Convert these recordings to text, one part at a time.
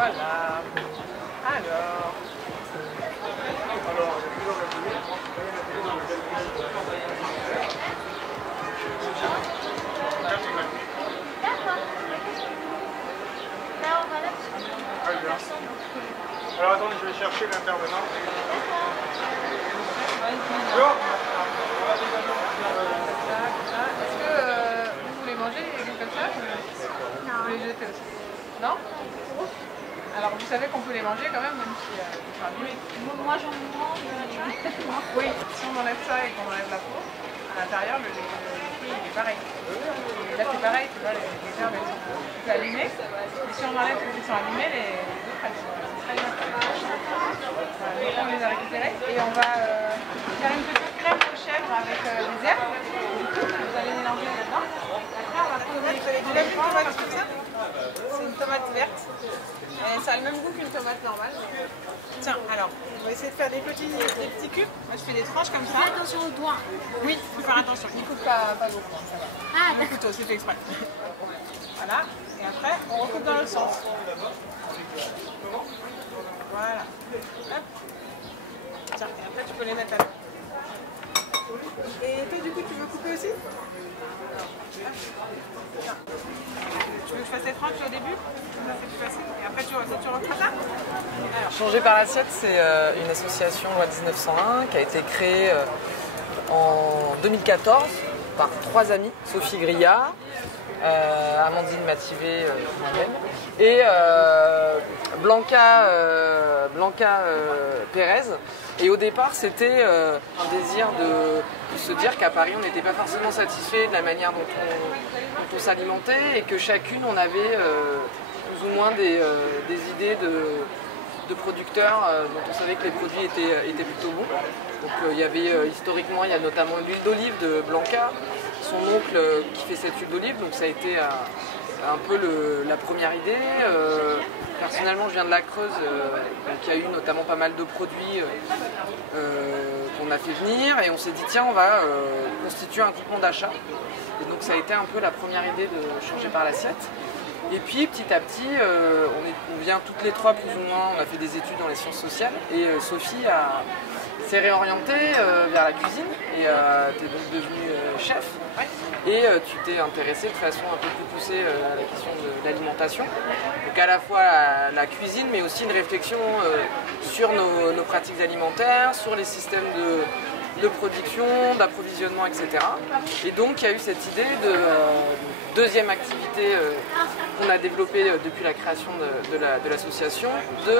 Voilà. Alors. Alors attendez, je vais chercher l'intervenant. Bonjour. Est-ce que vous voulez manger les légumes comme ça ou vous les jeter aussi? Non? Alors vous savez qu'on peut les manger quand même si ils sont abîmés. Moi j'en mange. Oui, si on enlève ça et qu'on enlève la peau, à l'intérieur le fruit il est pareil. Et là c'est pareil, tu vois, les herbes elles sont un peu abîmées. Et si on enlève ceux qui sont abîmés, les autres elles sont très bien. Voilà, on les a récupérés et on va faire une petite crème de chèvre avec des herbes. Vous allez mélanger là-dedans. Après on va poser une tomate comme ça. C'est une tomate verte. Et ça a le même goût qu'une tomate normale. Tiens, alors, on va essayer de faire des petits cubes. Moi je fais des tranches comme ça. Fais attention aux doigts. Oui, il faut faire attention. Il ne coupe pas beaucoup. Ça va. Ah, Le couteau, c'est fait exprès. Voilà. Et après, on recoupe dans l'autre sens. Voilà. Hop. Tiens, et après tu peux les mettre à l'eau. Et toi du coup tu veux couper aussi? Tiens. Tu veux que je fasse les tranches au début? Ça c'est plus facile. Et après tu refais ça? Alors. Changer par l'assiette, c'est une association loi 1901 qui a été créée en 2014 par 3 amis, Sophie Grillat, Amandine Mativé, moi-même, et Blanca Pérez. Et au départ, c'était un désir de se dire qu'à Paris, on n'était pas forcément satisfait de la manière dont on s'alimentait et que chacune, on avait plus ou moins des idées de producteurs dont on savait que les produits étaient plutôt bons. Donc il y avait historiquement, il y a notamment l'huile d'olive de Blanca, son oncle qui fait cette huile d'olive, donc ça a été un peu la première idée. Personnellement, je viens de la Creuse, donc il y a eu notamment pas mal de produits qu'on a fait venir et on s'est dit tiens, on va constituer un groupement d'achat. Et donc ça a été un peu la première idée de changer par l'assiette. Et puis petit à petit, on vient toutes les trois plus ou moins, on a fait des études dans les sciences sociales et Sophie s'est réorientée vers la cuisine et tu es donc devenue chef. Et tu t'es intéressée de façon un peu plus poussée à la question de l'alimentation. Donc à la fois la cuisine, mais aussi une réflexion sur nos pratiques alimentaires, sur les systèmes de production, d'approvisionnement, etc. Et donc il y a eu cette idée de deuxième activité qu'on a développée depuis la création de l'association, de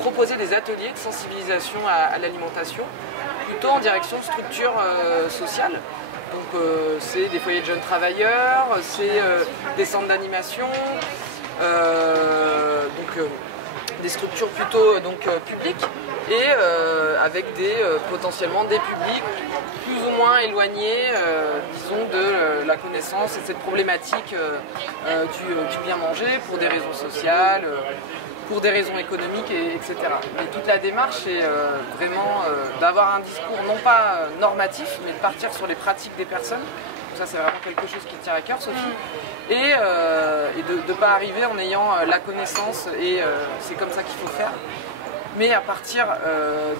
proposer des ateliers de sensibilisation à l'alimentation, plutôt en direction de structures sociales. Donc c'est des foyers de jeunes travailleurs, c'est des centres d'animation, des structures plutôt publiques et avec potentiellement des publics plus ou moins éloignés, disons, de la connaissance et de cette problématique du bien manger pour des raisons sociales, pour des raisons économiques, etc. Et toute la démarche est vraiment d'avoir un discours non pas normatif, mais de partir sur les pratiques des personnes. Donc ça c'est vraiment quelque chose qui tient à cœur, Sophie. Et de ne pas arriver en ayant la connaissance et c'est comme ça qu'il faut faire. Mais à partir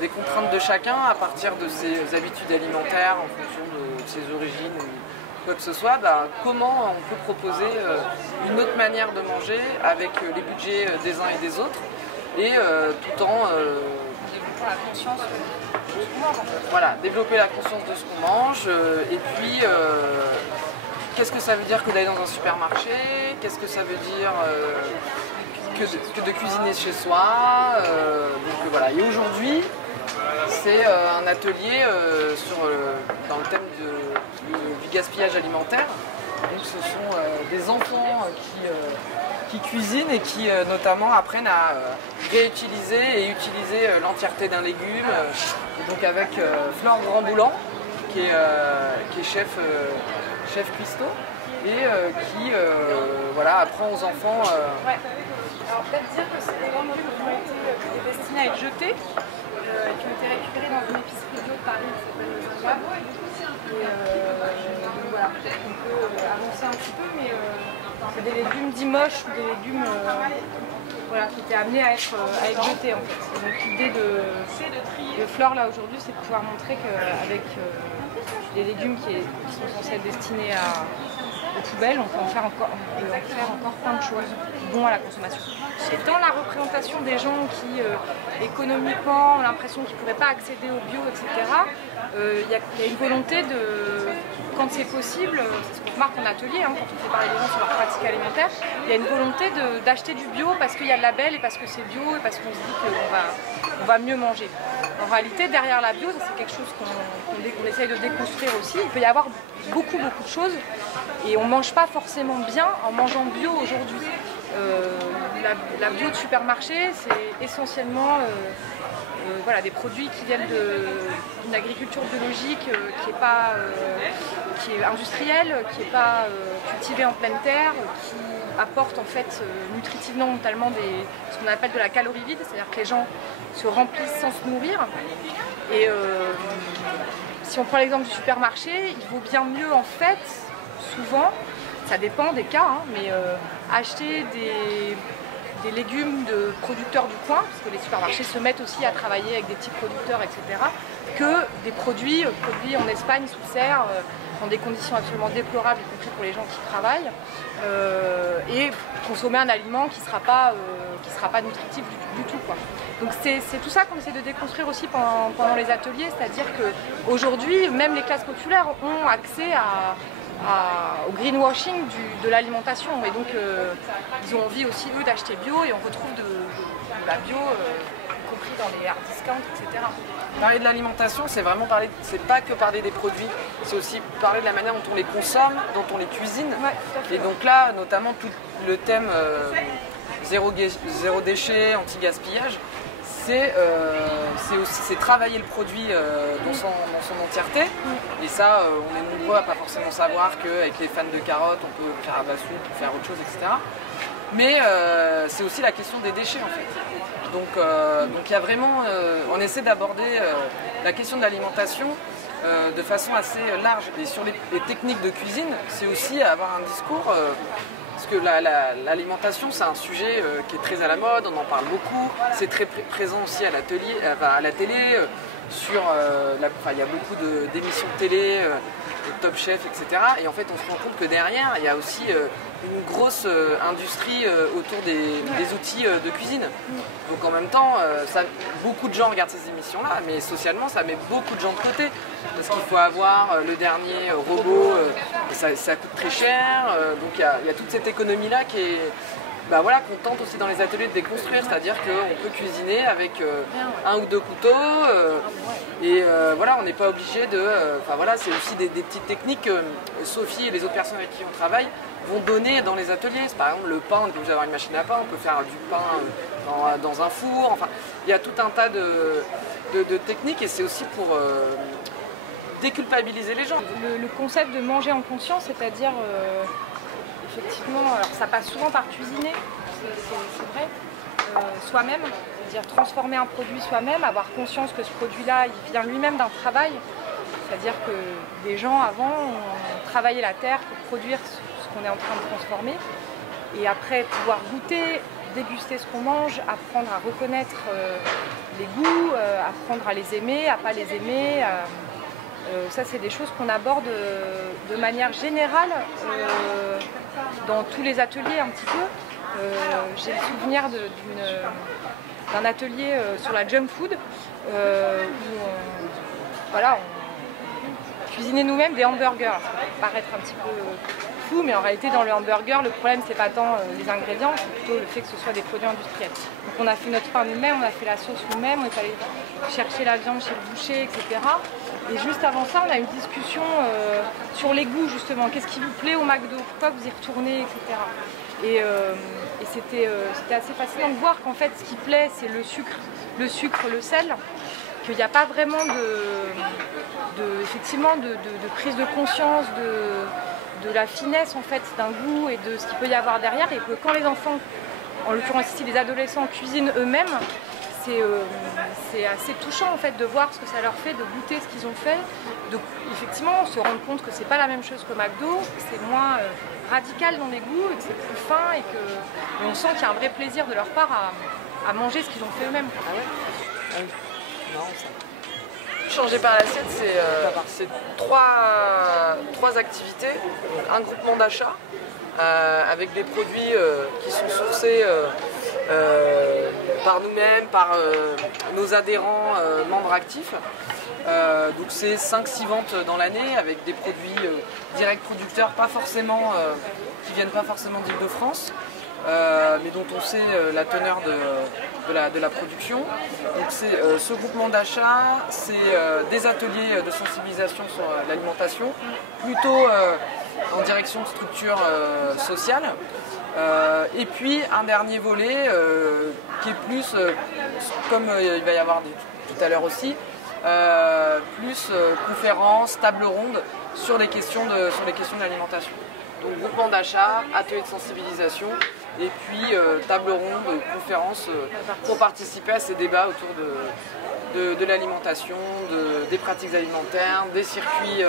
des contraintes de chacun, à partir de ses habitudes alimentaires, en fonction de ses origines, quoi que ce soit, comment on peut proposer une autre manière de manger avec les budgets des uns et des autres et tout en La conscience de ce qu'on mange en fait. voilà, développer la conscience de ce qu'on mange et puis qu'est-ce que ça veut dire que d'aller dans un supermarché, qu'est-ce que ça veut dire que de cuisiner chez soi, donc voilà. Et aujourd'hui c'est un atelier dans le thème du gaspillage alimentaire. Donc ce sont des enfants qui cuisinent et qui notamment apprennent à réutiliser et utiliser l'entièreté d'un légume. Donc avec Flore Grandboulan qui est chef cuistot et qui apprend aux enfants. Ouais. Alors peut-être dire que c'est des grands légumes qui ont été destinés à être jetés, qui ont été récupérés dans une épicerie bio de Paris qui s'appelle le Zingab. Et voilà, peut-être qu'on peut avancer un petit peu, mais c'est des légumes dits moches ou des légumes voilà, qui étaient amenés à être jetés en fait. Et donc l'idée de Flore là aujourd'hui, c'est de pouvoir montrer qu'avec les légumes qui sont censés être destinés aux poubelles, on peut en faire encore plein de choses bons à la consommation. Et dans la représentation des gens qui économiquement ont l'impression qu'ils ne pourraient pas accéder au bio, etc., il y a une volonté de, quand c'est possible, c'est ce qu'on remarque en atelier, hein, quand on fait parler les gens sur leur pratique alimentaire, il y a une volonté d'acheter du bio parce qu'il y a le label et parce que c'est bio et parce qu'on se dit qu'on va mieux manger. En réalité, derrière la bio, c'est quelque chose qu'on essaye de déconstruire aussi. Il peut y avoir beaucoup de choses et on ne mange pas forcément bien en mangeant bio aujourd'hui. La bio de supermarché, c'est essentiellement voilà, des produits qui viennent d'une agriculture biologique qui est industrielle, qui n'est pas cultivée en pleine terre, qui apporte en fait nutritivement notamment ce qu'on appelle de la calorie vide, c'est-à-dire que les gens se remplissent sans se nourrir. Et si on prend l'exemple du supermarché, il vaut bien mieux en fait, souvent, ça dépend des cas, hein, mais acheter des légumes de producteurs du coin, parce que les supermarchés se mettent aussi à travailler avec des petits producteurs, etc., que des produits en Espagne sous serre, dans des conditions absolument déplorables, y compris pour les gens qui travaillent, et consommer un aliment qui ne sera pas nutritif du tout, quoi. Donc c'est tout ça qu'on essaie de déconstruire aussi pendant les ateliers, c'est-à-dire qu'aujourd'hui, même les classes populaires ont accès au greenwashing de l'alimentation, et donc ils ont envie aussi eux d'acheter bio, et on retrouve de la bio y compris dans les hard discounts, etc. Parler de l'alimentation, c'est vraiment c'est pas que parler des produits, c'est aussi parler de la manière dont on les consomme, dont on les cuisine. Ouais, et donc là, notamment tout le thème zéro déchet, anti-gaspillage, c'est travailler le produit dans son entièreté. Et ça, on est nombreux à pas forcément savoir qu'avec les fans de carottes, on peut faire abat-soupe, on peut faire autre chose, etc. Mais c'est aussi la question des déchets en fait. Donc il y a vraiment, on essaie d'aborder la question de l'alimentation de façon assez large. Et sur les techniques de cuisine, c'est aussi avoir un discours. Parce que l'alimentation, c'est un sujet qui est très à la mode, on en parle beaucoup, c'est très présent aussi à la télé, il y a beaucoup d'émissions de télé, de Top Chef, etc. Et en fait, on se rend compte que derrière, il y a aussi une grosse industrie autour des outils de cuisine. Donc en même temps, beaucoup de gens regardent ces émissions-là, mais socialement, ça met beaucoup de gens de côté. Parce qu'il faut avoir le dernier robot, et ça coûte très cher. Donc il y a toute cette économie-là qui est... qu'on tente aussi dans les ateliers de déconstruire, c'est-à-dire qu'on peut cuisiner avec un ou deux couteaux, on n'est pas obligé de... c'est aussi des petites techniques que Sophie et les autres personnes avec qui on travaille vont donner dans les ateliers. Par exemple, le pain, on est obligé d'avoir une machine à pain, on peut faire du pain dans un four, enfin, il y a tout un tas de techniques, et c'est aussi pour déculpabiliser les gens. Le concept de manger en conscience, c'est-à-dire... effectivement, alors ça passe souvent par cuisiner, c'est vrai, soi-même, c'est-à-dire transformer un produit soi-même, avoir conscience que ce produit-là, il vient lui-même d'un travail, c'est-à-dire que des gens avant ont travaillé la terre pour produire ce qu'on est en train de transformer, et après pouvoir goûter, déguster ce qu'on mange, apprendre à reconnaître les goûts, apprendre à les aimer, à pas les aimer. Ça, c'est des choses qu'on aborde de manière générale dans tous les ateliers un petit peu. J'ai le souvenir d'un atelier sur la junk food où on cuisinait nous-mêmes des hamburgers. Ça peut paraître un petit peu fou, mais en réalité dans le hamburger, le problème c'est pas tant les ingrédients, c'est plutôt le fait que ce soit des produits industriels. Donc on a fait notre pain nous-mêmes, on a fait la sauce nous-mêmes, on est allé chercher la viande chez le boucher, etc. Et juste avant ça, on a eu une discussion sur les goûts justement. Qu'est-ce qui vous plaît au McDo? Pourquoi vous y retournez, etc. Et c'était assez fascinant de voir qu'en fait, ce qui plaît, c'est le sucre, le sel. Qu'il n'y a pas vraiment effectivement de prise de conscience de la finesse en fait d'un goût et de ce qu'il peut y avoir derrière. Et que quand les enfants, en l'occurrence ici les adolescents, cuisinent eux-mêmes, c'est assez touchant en fait de voir ce que ça leur fait, de goûter ce qu'ils ont fait, de effectivement se rendre compte que c'est pas la même chose que McDo, que c'est moins radical dans les goûts et que c'est plus fin et on sent qu'il y a un vrai plaisir de leur part à manger ce qu'ils ont fait eux-mêmes. Ah ouais? Ah oui. Non, ça. Changer par l'assiette, c'est trois activités, un groupement d'achat avec des produits qui sont sourcés par nous-mêmes, par nos adhérents membres actifs. Donc c'est 5-6 ventes dans l'année avec des produits directs producteurs, qui viennent pas forcément d'Île-de-France. Mais dont on sait la teneur de la production. Donc ce groupement d'achat, c'est des ateliers de sensibilisation sur l'alimentation, plutôt en direction de structures sociales. Et puis un dernier volet qui est plus, comme il va y avoir tout à l'heure aussi, plus conférences, tables rondes sur les questions de l'alimentation. Donc groupement d'achat, atelier de sensibilisation et puis table ronde, conférences pour participer à ces débats autour de l'alimentation, des pratiques alimentaires, des circuits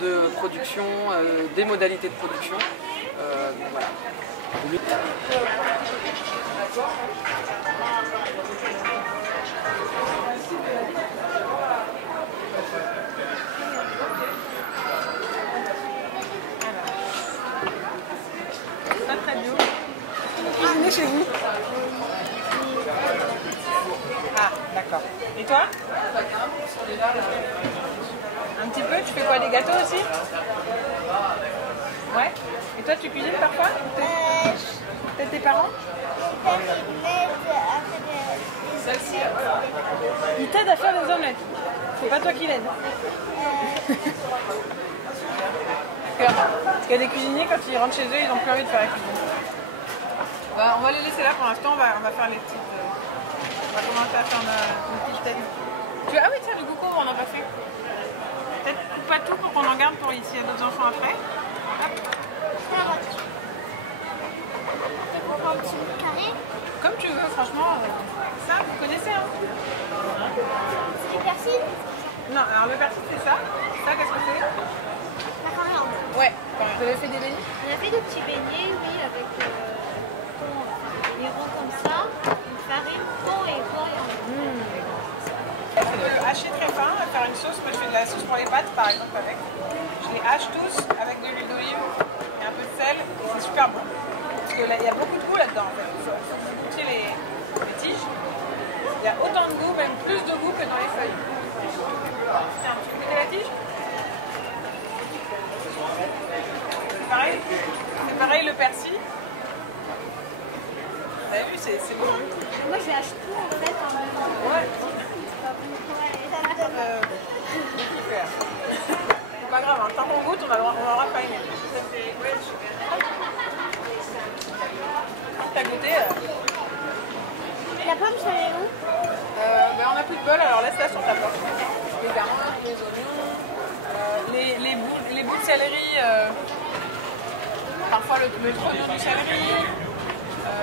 de production, des modalités de production. Voilà. Pas très bio. Cuisiner chez vous? Ah, d'accord. Et toi? Un petit peu? Tu fais quoi? Des gâteaux aussi? Ouais. Et toi, tu cuisines parfois? Peut-être tes parents? Ils t'aident à faire des omelettes. C'est pas toi qui l'aide. Parce qu'il y a des cuisiniers, quand ils rentrent chez eux, ils n'ont plus envie de faire la cuisine. On va les laisser là pour l'instant, on va faire les petites... on va commencer à faire nos petites têtes. Ah oui, tiens, le gouko, on n'en a pas fait. Peut-être coupe pas tout pour qu'on en garde pour s'il y a d'autres enfants après. Hop. Comme tu veux, franchement. Ça, vous connaissez, hein? C'est du persil? Non, alors le persil, c'est ça. Ça, qu'est-ce que c'est? La coriandre. Ouais. Vous avez fait des beignets? On a fait des petits beignets, oui, avec des ronds comme ça, une farine, thon et coriandre. On peut hacher très fin, faire une sauce. Moi, je fais de la sauce pour les pâtes, par exemple, avec. Je les hache tous avec de l'huile d'olive et un peu de sel. C'est super bon. Parce qu'il y a beaucoup de goût là-dedans, en fait. Il faut goûter les tiges. Il y a autant de goût, même plus de goût que dans les feuilles. Tiens, tu veux goûter la tige? C'est pareil le persil. Vous avez vu, c'est bon. Moi, je hache tout en fait en même temps. Ouais. Super. C'est pas grave, hein. Tant qu'on goûte, on aura pas aimé. T'as goûté La pomme, je l'avais où? On n'a plus de bol, alors laisse-la sur ta porte. Les carottes, les oignons, les bouts de céleri, parfois le trop dur du céleri.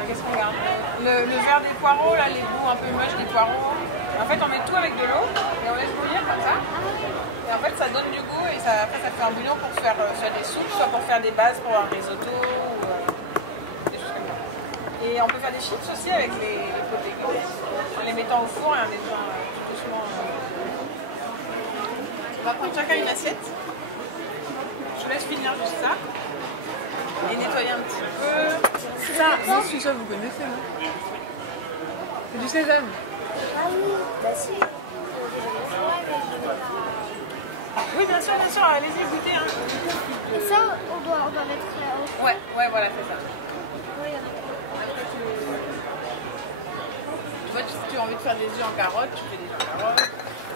Qu'est-ce qu'on garde? Le vert des poireaux, là, les bouts un peu moches des poireaux. En fait, on met tout avec de l'eau et on laisse bouillir comme ça. Et en fait, ça donne du goût et après, ça fait un bouillon pour faire soit des soupes, soit pour faire des bases pour un risotto ou des choses comme ça. Et on peut faire des chips aussi avec les potés, en les mettant au four et en les faisant tout doucement. On va prendre chacun une assiette. Je vous laisse finir juste ça. Et nettoyer un petit peu. Ça, vous connaissez, non? C'est du sésame. Ah oui, bah si. Oui, bien sûr, allez-y, goûtez. Hein. Et ça, on doit mettre là-haut. Ouais, voilà, c'est ça. Oui, tu vois, si tu as envie de faire des œufs en carottes, tu fais des œufs en carottes,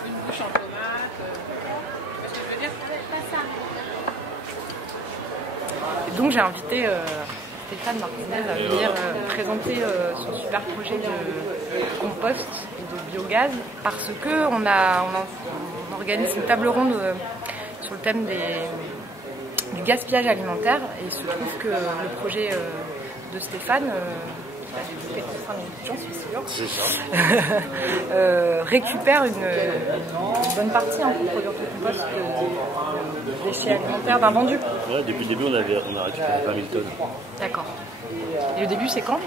une bouche en tomate. Tu vois ce que je veux dire? pas ça. Et donc j'ai invité Stéphane Martinez à venir présenter son super projet de compost et de biogaz parce que on organise une table ronde sur le thème du gaspillage alimentaire et il se trouve que le projet de Stéphane développé dans plein de gens, c'est sûr, C'est ça. récupère une bonne partie pour produire ton compost des déchets alimentaires d'invendus. Ouais, depuis le début, on a récupéré 20 000 tonnes. D'accord. Et le début, c'est quand?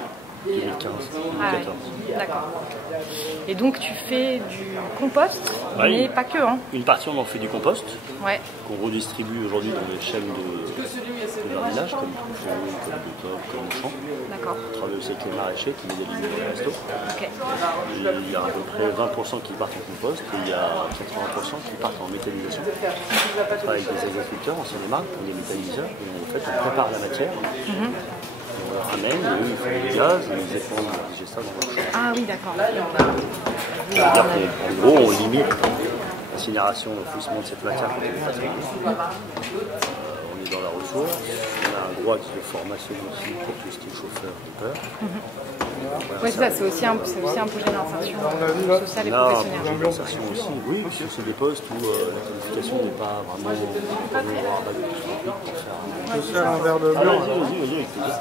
2015, 2014. D'accord. Et donc tu fais du compost, mais pas que, hein? Une partie, on en fait du compost, Ouais. qu'on redistribue aujourd'hui dans les chaînes de jardinage, comme Proufo, comme Butop, comme Auchan. D'accord. On travaille aussi avec les maraîchers qui modélisent les restos. Ok. Il y a à peu près 20% qui partent en compost et il y a 80% qui partent en méthanisation. On travaille avec des agriculteurs en Seine-et-Marne, pour des méthaniseurs, et en fait on prépare la matière. On leur ramène, et eux ils font du gaz, et ils épandent leur digesta dans leur champ. Ah oui, d'accord. C'est-à-dire qu'en gros on limite l'incinération, l'enfouissement de cette matière quand elle est façonnée. On est dans la ressource, on a un droit de formation aussi pour tout ce qui est chauffeur de peur. Oui, ça, c'est aussi un projet d'insertion sociale et Là, un professionnelle. projet d'insertion aussi, oui, c'est des postes où la qualification n'est pas vraiment Je peux faire un verre de blanc. Vas-y, avec plaisir.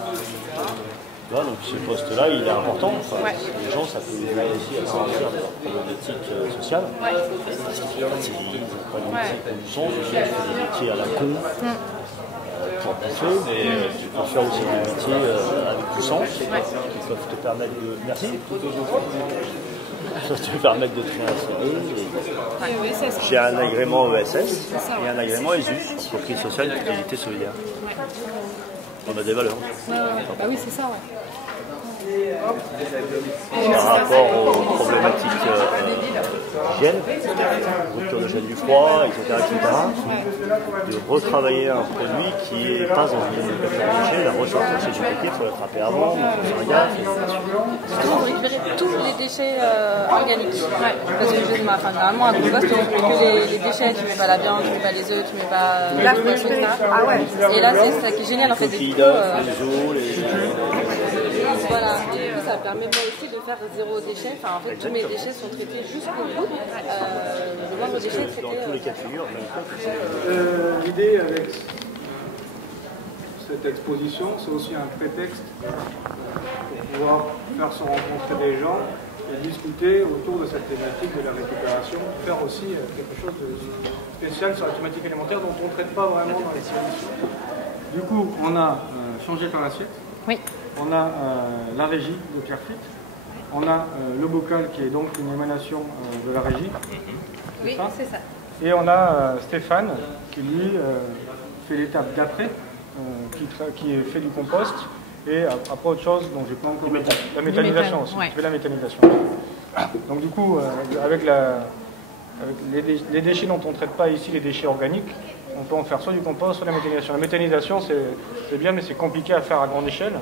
Voilà, donc ce poste-là, il est important. Enfin, les gens, ça peut les aider aussi à sortir de leur problématique sociale. Parce qu'il y a pas de métier comme du sens, aussi, il faut des métiers à la con. Pour bouffer, mais tu peux faire aussi des métiers avec du sens qui peuvent te permettre de. Merci. Ça te permettre de te réinsérer. J'ai un agrément ESS et un agrément ESUS, entreprise sociale d'utilité solidaire. On a des valeurs. Bah oui, c'est ça, ouais. Par rapport aux problématiques d'hygiène, rupture de gel du froid, etc., de retravailler un produit qui est pas en déchet, la ressortir chez du papier, il faut l'attraper avant, il faut faire gaffe. Justement, vous récupérez tous les déchets organiques. Parce que généralement, à compost, tu mets que les déchets, tu mets pas la viande, tu mets pas les œufs, tu mets pas la poisson, etc. Ah ouais. Et là, c'est ça qui est génial en fait. Les d'œufs, les os, les. Voilà, et du coup, ça permet moi aussi de faire zéro déchet. Enfin, en fait, tous mes déchets sont traités jusqu'au bout. Le moindre déchet est traité. Dans tous les cas de figure, L'idée avec cette exposition, c'est aussi un prétexte pour pouvoir faire se rencontrer des gens et discuter autour de cette thématique de la récupération, faire aussi quelque chose de spécial sur la thématique alimentaire dont on ne traite pas vraiment dans les séries. Du coup, on a changé par l'assiette. Oui. On a la régie de Pierre Frick. On a le bocal qui est donc une émanation de la régie. Oui, c'est ça. Et on a Stéphane qui lui fait l'étape d'après, qui fait du compost. Et après autre chose, dont j'ai pas encore la méthanisation aussi. Ouais. Qui fait la méthanisation. Donc du coup, avec les déchets dont on ne traite pas ici, les déchets organiques, on peut en faire soit du compost, soit de la méthanisation. La méthanisation, c'est bien, mais c'est compliqué à faire à grande échelle.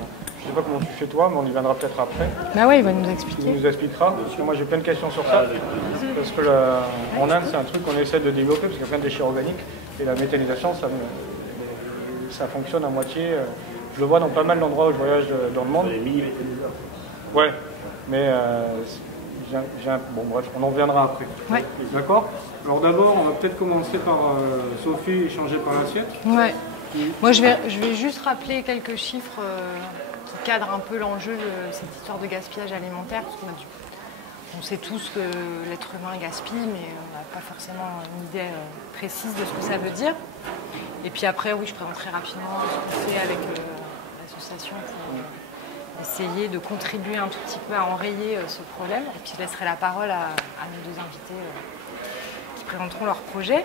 Je ne sais pas comment tu fais toi, mais on y viendra peut-être après. Bah ouais, il va nous Tu expliquer. nous expliquera, parce que moi j'ai plein de questions sur ça. Parce que en Inde, c'est un truc qu'on essaie de développer, parce qu'il y a plein de déchets organiques. Et la méthanisation, ça fonctionne à moitié. Je le vois dans pas mal d'endroits où je voyage dans le monde. Ouais, mais bon bref, on en reviendra après. Ouais. D'accord. Alors d'abord, on va peut-être commencer par Sophie et changer par l'assiette. Ouais. Moi, je vais juste rappeler quelques chiffres qui cadrent un peu l'enjeu de cette histoire de gaspillage alimentaire. Parce on sait tous que l'être humain gaspille, mais on n'a pas forcément une idée précise de ce que ça veut dire. Et puis après, oui, je présenterai rapidement ce qu'on fait avec l'association pour essayer de contribuer un tout petit peu à enrayer ce problème. Et puis je laisserai la parole à nos deux invités qui présenteront leur projet.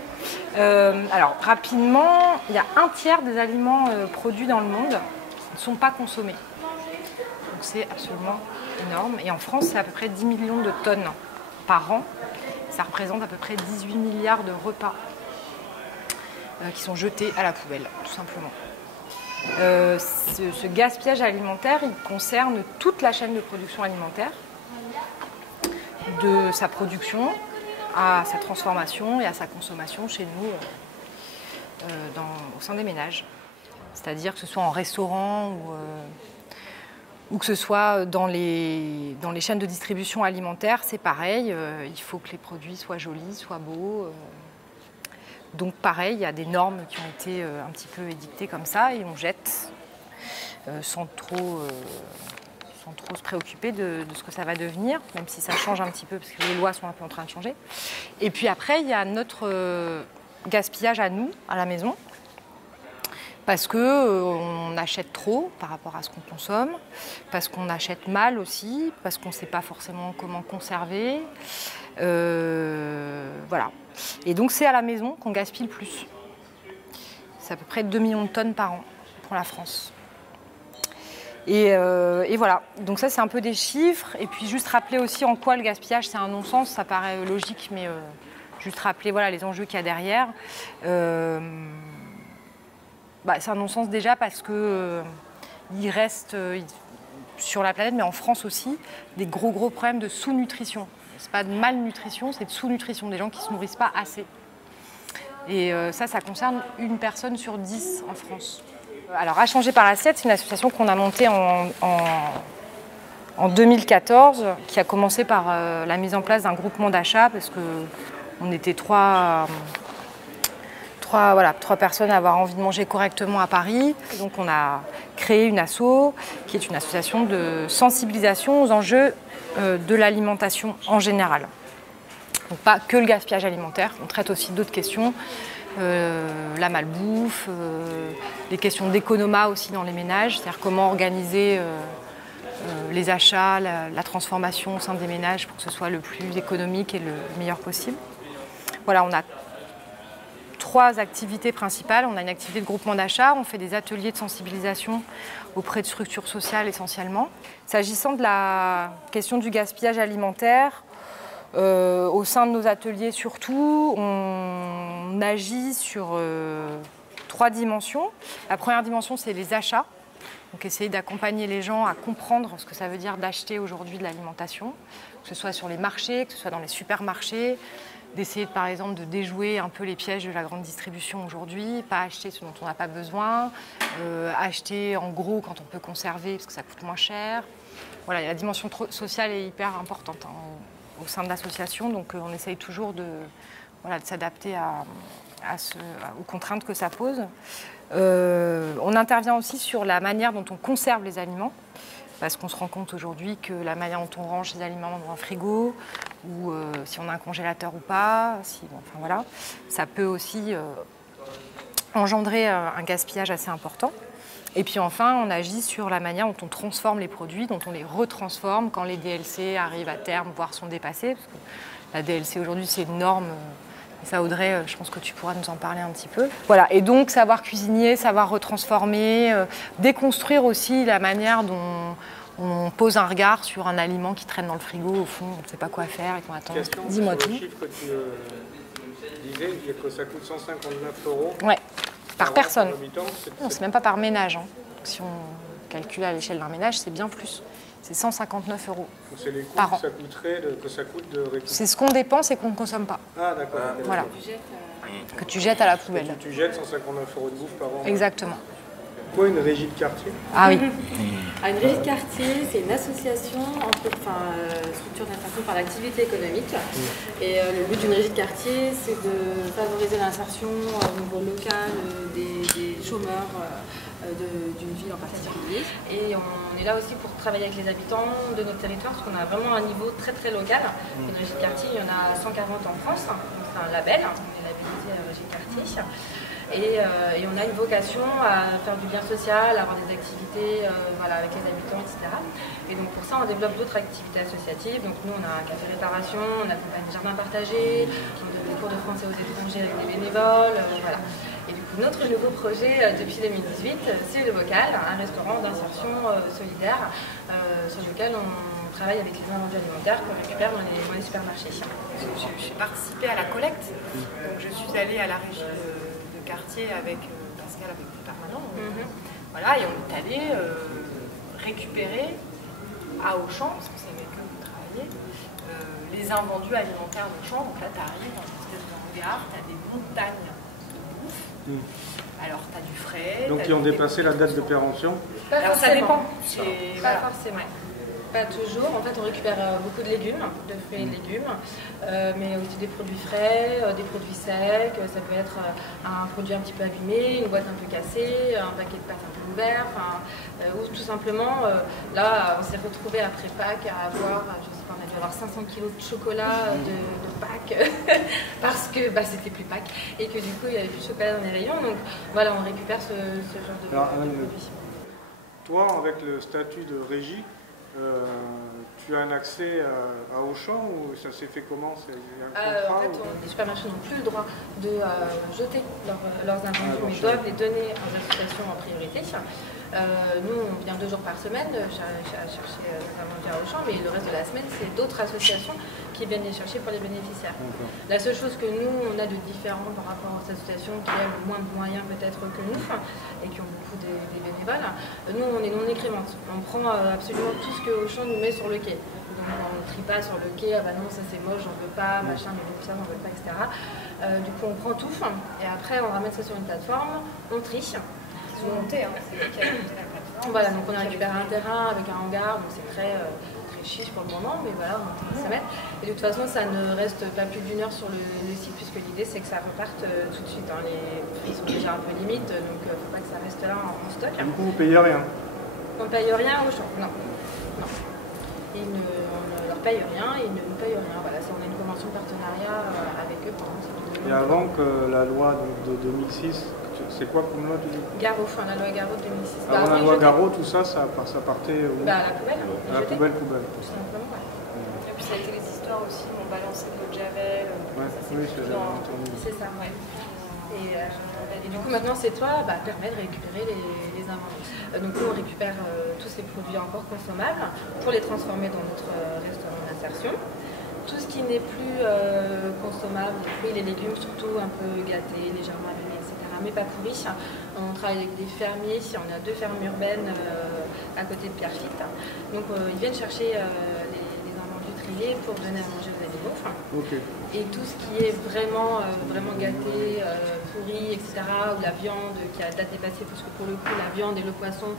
Alors, rapidement, il y a un tiers des aliments produits dans le monde qui ne sont pas consommés. Donc c'est absolument énorme. Et en France, c'est à peu près 10 millions de tonnes par an. Ça représente à peu près 18 milliards de repas qui sont jetés à la poubelle, tout simplement. Ce gaspillage alimentaire, il concerne toute la chaîne de production alimentaire, de sa production à sa transformation et à sa consommation chez nous au sein des ménages. C'est-à-dire que ce soit en restaurant ou que ce soit dans les chaînes de distribution alimentaire, c'est pareil. Il faut que les produits soient jolis, soient beaux. Donc pareil, il y a des normes qui ont été un petit peu édictées comme ça et on jette sans trop sans trop se préoccuper de ce que ça va devenir, même si ça change un petit peu, parce que les lois sont un peu en train de changer. Et puis après, il y a notre gaspillage à nous, à la maison, parce qu'on achète trop par rapport à ce qu'on consomme, parce qu'on achète mal aussi, parce qu'on ne sait pas forcément comment conserver. Voilà. Et donc c'est à la maison qu'on gaspille le plus. C'est à peu près 2 millions de tonnes par an pour la France. Et voilà, donc ça c'est un peu des chiffres. Et puis juste rappeler aussi en quoi le gaspillage c'est un non-sens, ça paraît logique, mais juste rappeler voilà, les enjeux qu'il y a derrière. C'est un non-sens déjà parce que il reste sur la planète, mais en France aussi, des gros problèmes de sous-nutrition. C'est pas de malnutrition, c'est de sous-nutrition, des gens qui ne se nourrissent pas assez. Et ça concerne 1 personne sur 10 en France. Alors, À Changer par l'assiette, c'est une association qu'on a montée en 2014, qui a commencé par la mise en place d'un groupement d'achat, parce qu'on était 3 personnes à avoir envie de manger correctement à Paris. Et donc on a créé une asso, qui est une association de sensibilisation aux enjeux de l'alimentation en général. Donc pas que le gaspillage alimentaire, on traite aussi d'autres questions, la malbouffe, les questions d'économat aussi dans les ménages, c'est-à-dire comment organiser les achats, la transformation au sein des ménages pour que ce soit le plus économique et le meilleur possible. Voilà, on a 3 activités principales. On a une activité de groupement d'achat, on fait des ateliers de sensibilisation auprès de structures sociales essentiellement. S'agissant de la question du gaspillage alimentaire, au sein de nos ateliers surtout, on agit sur 3 dimensions. La première dimension, c'est les achats. Donc essayer d'accompagner les gens à comprendre ce que ça veut dire d'acheter aujourd'hui de l'alimentation, que ce soit sur les marchés, que ce soit dans les supermarchés, d'essayer par exemple de déjouer un peu les pièges de la grande distribution aujourd'hui, pas acheter ce dont on n'a pas besoin, acheter en gros quand on peut conserver parce que ça coûte moins cher. Voilà, la dimension sociale est hyper importante au sein de l'association, donc on essaye toujours de s'adapter aux contraintes que ça pose. On intervient aussi sur la manière dont on conserve les aliments, parce qu'on se rend compte aujourd'hui que la manière dont on range les aliments dans un frigo, ou si on a un congélateur ou pas, ça peut aussi engendrer un gaspillage assez important. Et puis enfin, on agit sur la manière dont on transforme les produits, dont on les retransforme quand les DLC arrivent à terme, voire sont dépassés. Parce que la DLC aujourd'hui, c'est une norme. Ça, Audrey, je pense que tu pourras nous en parler un petit peu. Voilà, et donc savoir cuisiner, savoir retransformer, déconstruire aussi la manière dont on pose un regard sur un aliment qui traîne dans le frigo, au fond, on ne sait pas quoi faire et qu'on attend. Dis-moi tout. Le chiffre que tu disais, que ça coûte 159 €. Ouais, par personne. Non, c'est même pas par ménage. Si on calcule à l'échelle d'un ménage, c'est bien plus. C'est 159 € c'est les coûts par an. Que ça coûte de récupérer. C'est ce qu'on dépense et qu'on ne consomme pas. Ah d'accord. Voilà. Que tu jettes à la poubelle. Tu jettes 159 € de bouffe par an. Exactement. Quoi, une régie de quartier? Ah oui. Une régie de quartier, c'est une association structure d'insertion par l'activité économique. Et le but d'une régie de quartier, c'est de favoriser l'insertion au niveau local des chômeurs d'une ville en particulier. Et on est là aussi pour travailler avec les habitants de notre territoire, parce qu'on a vraiment un niveau très local. Une régie de quartier, il y en a 140 en France, donc c'est un label, on est labellisé régie de quartier. Et on a une vocation à faire du lien social, à avoir des activités avec les habitants, etc. Et donc pour ça, on développe d'autres activités associatives. Donc nous, on a un café réparation, on accompagne des jardins partagés, on donne des cours de français aux étrangers avec des bénévoles, voilà. Et du coup, notre nouveau projet depuis 2018, c'est le Vocal, un restaurant d'insertion solidaire sur lequel on travaille avec les invendus alimentaires qu'on récupère dans les supermarchés. J'ai participé à la collecte, donc je suis allée à la régie de quartier avec Pascal, avec le permanent. Voilà, et on est allé récupérer à Auchan, parce que c'est avec eux que vous travaillez, les invendus alimentaires d'Auchan. Donc là, tu arrives dans une espèce de hangar, tu as des montagnes de bouffe. Alors, tu as du frais. Donc, ils ont dépassé la date de péremption? Alors, ça dépend. Pas forcément. Pas toujours. En fait, on récupère beaucoup de légumes, de fruits et de légumes, mais aussi des produits frais, des produits secs. Ça peut être un produit un petit peu abîmé, une boîte un peu cassée, un paquet de pâtes un peu ouvert, ou tout simplement, là, on s'est retrouvé après Pâques à avoir, je sais pas, on a dû avoir 500 kilos de chocolat de Pâques parce que c'était plus Pâques et que du coup, il y avait plus de chocolat dans les rayons. Donc voilà, on récupère ce genre de produits. Toi, avec le statut de régie, tu as un accès à Auchan ou ça s'est fait comment? En fait, les supermarchés n'ont plus le droit de jeter leurs invendus, mais doivent les donner aux associations en priorité. Nous, on vient 2 jours par semaine chercher les invendus à Auchan, mais le reste de la semaine, c'est d'autres associations qui viennent les chercher pour les bénéficiaires. La seule chose que nous, on a de différent par rapport aux associations qui ont moins de moyens peut-être que nous et qui ont beaucoup des bénévoles, nous, on est non écrivante. On prend absolument tout ce que Auchan nous met sur le quai. Donc on ne trie pas sur le quai, ah bah non, ça c'est moche, j'en veux pas, machin, mais ça, j'en veux pas, etc. Du coup, on prend tout et après, on ramène ça sur une plateforme, on trie. Ils ont monté, c'est eux qui ont monté la plateforme. Voilà, donc on a récupéré un terrain avec un hangar, donc c'est très chiche pour le moment, mais voilà, on est en semaine. Et de toute façon, ça ne reste pas plus d'1 heure sur le site, puisque l'idée c'est que ça reparte tout de suite. Les prix sont déjà un peu limites, donc il ne faut pas que ça reste là en stock. Du coup, vous ne payez rien? On ne paye rien aux gens, non. On ne leur paye rien, ils ne nous payent rien. Voilà, on a une convention de partenariat avec eux. Et avant que la loi de 2006, c'est quoi comme loi tu dis? Garot, la loi Garot de 2006. Avant la loi Garot, tout ça, ça partait où? À la poubelle. À la poubelle. Tout simplement, ouais. Et puis ça a été les histoires aussi, on balançait de l'eau de Javel. C'est ça, ouais. Et du coup, maintenant, c'est toi, permet de récupérer les invendus. Donc, nous, on récupère tous ces produits encore consommables pour les transformer dans notre restaurant d'insertion. Tout ce qui n'est plus consommable, les fruits, les légumes, surtout un peu gâtés, légèrement abîmés, etc., mais pas pourris. On travaille avec des fermiers, on a 2 fermes urbaines à côté de Pierrefitte. Donc, ils viennent chercher les invendus triés pour donner à manger aux animaux. Et tout ce qui est vraiment gâté, pourri, etc., ou la viande qui a date dépassée, parce que pour le coup, la viande et le poisson,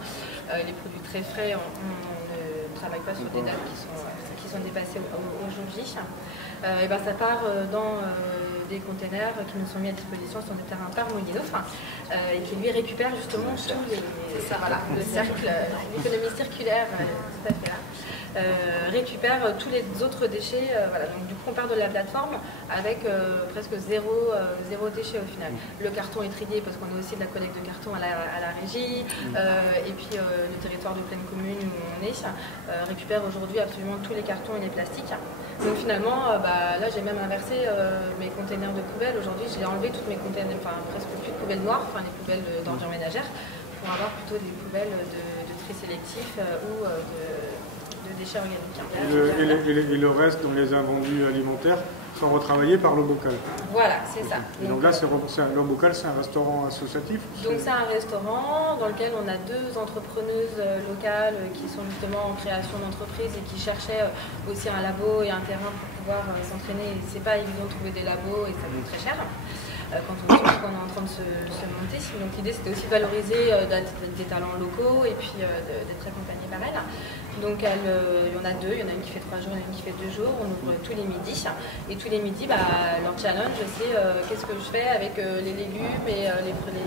les produits très frais, on ne travaille pas sur des dates qui sont dépassées aujourd'hui. Et ça part dans des containers qui nous sont mis à disposition sur des terrains par Moulineau et qui lui récupère justement tous les... C'est ça, voilà, le cercle, l'économie circulaire, tout à fait là. Récupère tous les autres déchets. Voilà. Donc, du coup, on part de la plateforme avec presque zéro déchet au final. Le carton est trié parce qu'on a aussi de la collecte de carton à la régie. Et puis, le territoire de Plaine Commune où on est récupère aujourd'hui absolument tous les cartons et les plastiques. Donc finalement, là j'ai même inversé mes containers de poubelles. Aujourd'hui, j'ai enlevé toutes mes containers, presque plus de poubelles noires, les poubelles d'ordures ménagères, pour avoir plutôt des poubelles de tri sélectif ou de déchets organiques. Et le reste, dans les invendus alimentaires, sont retravaillés par le bocal. Voilà, c'est ça. Donc là, le bocal, c'est un restaurant associatif? Donc c'est un restaurant dans lequel on a 2 entrepreneuses locales qui sont justement en création d'entreprise et qui cherchaient aussi un labo et un terrain pour pouvoir s'entraîner. C'est pas évident de trouver des labos et ça coûte très cher. Quand on est en train de se monter. Donc l'idée c'était aussi de valoriser des talents locaux et puis d'être accompagné par elles. Donc il y en a 2, il y en a une qui fait 3 jours et une qui fait 2 jours. On ouvre tous les midis. Et tous les midis, leur challenge c'est qu'est-ce que je fais avec les légumes et les produits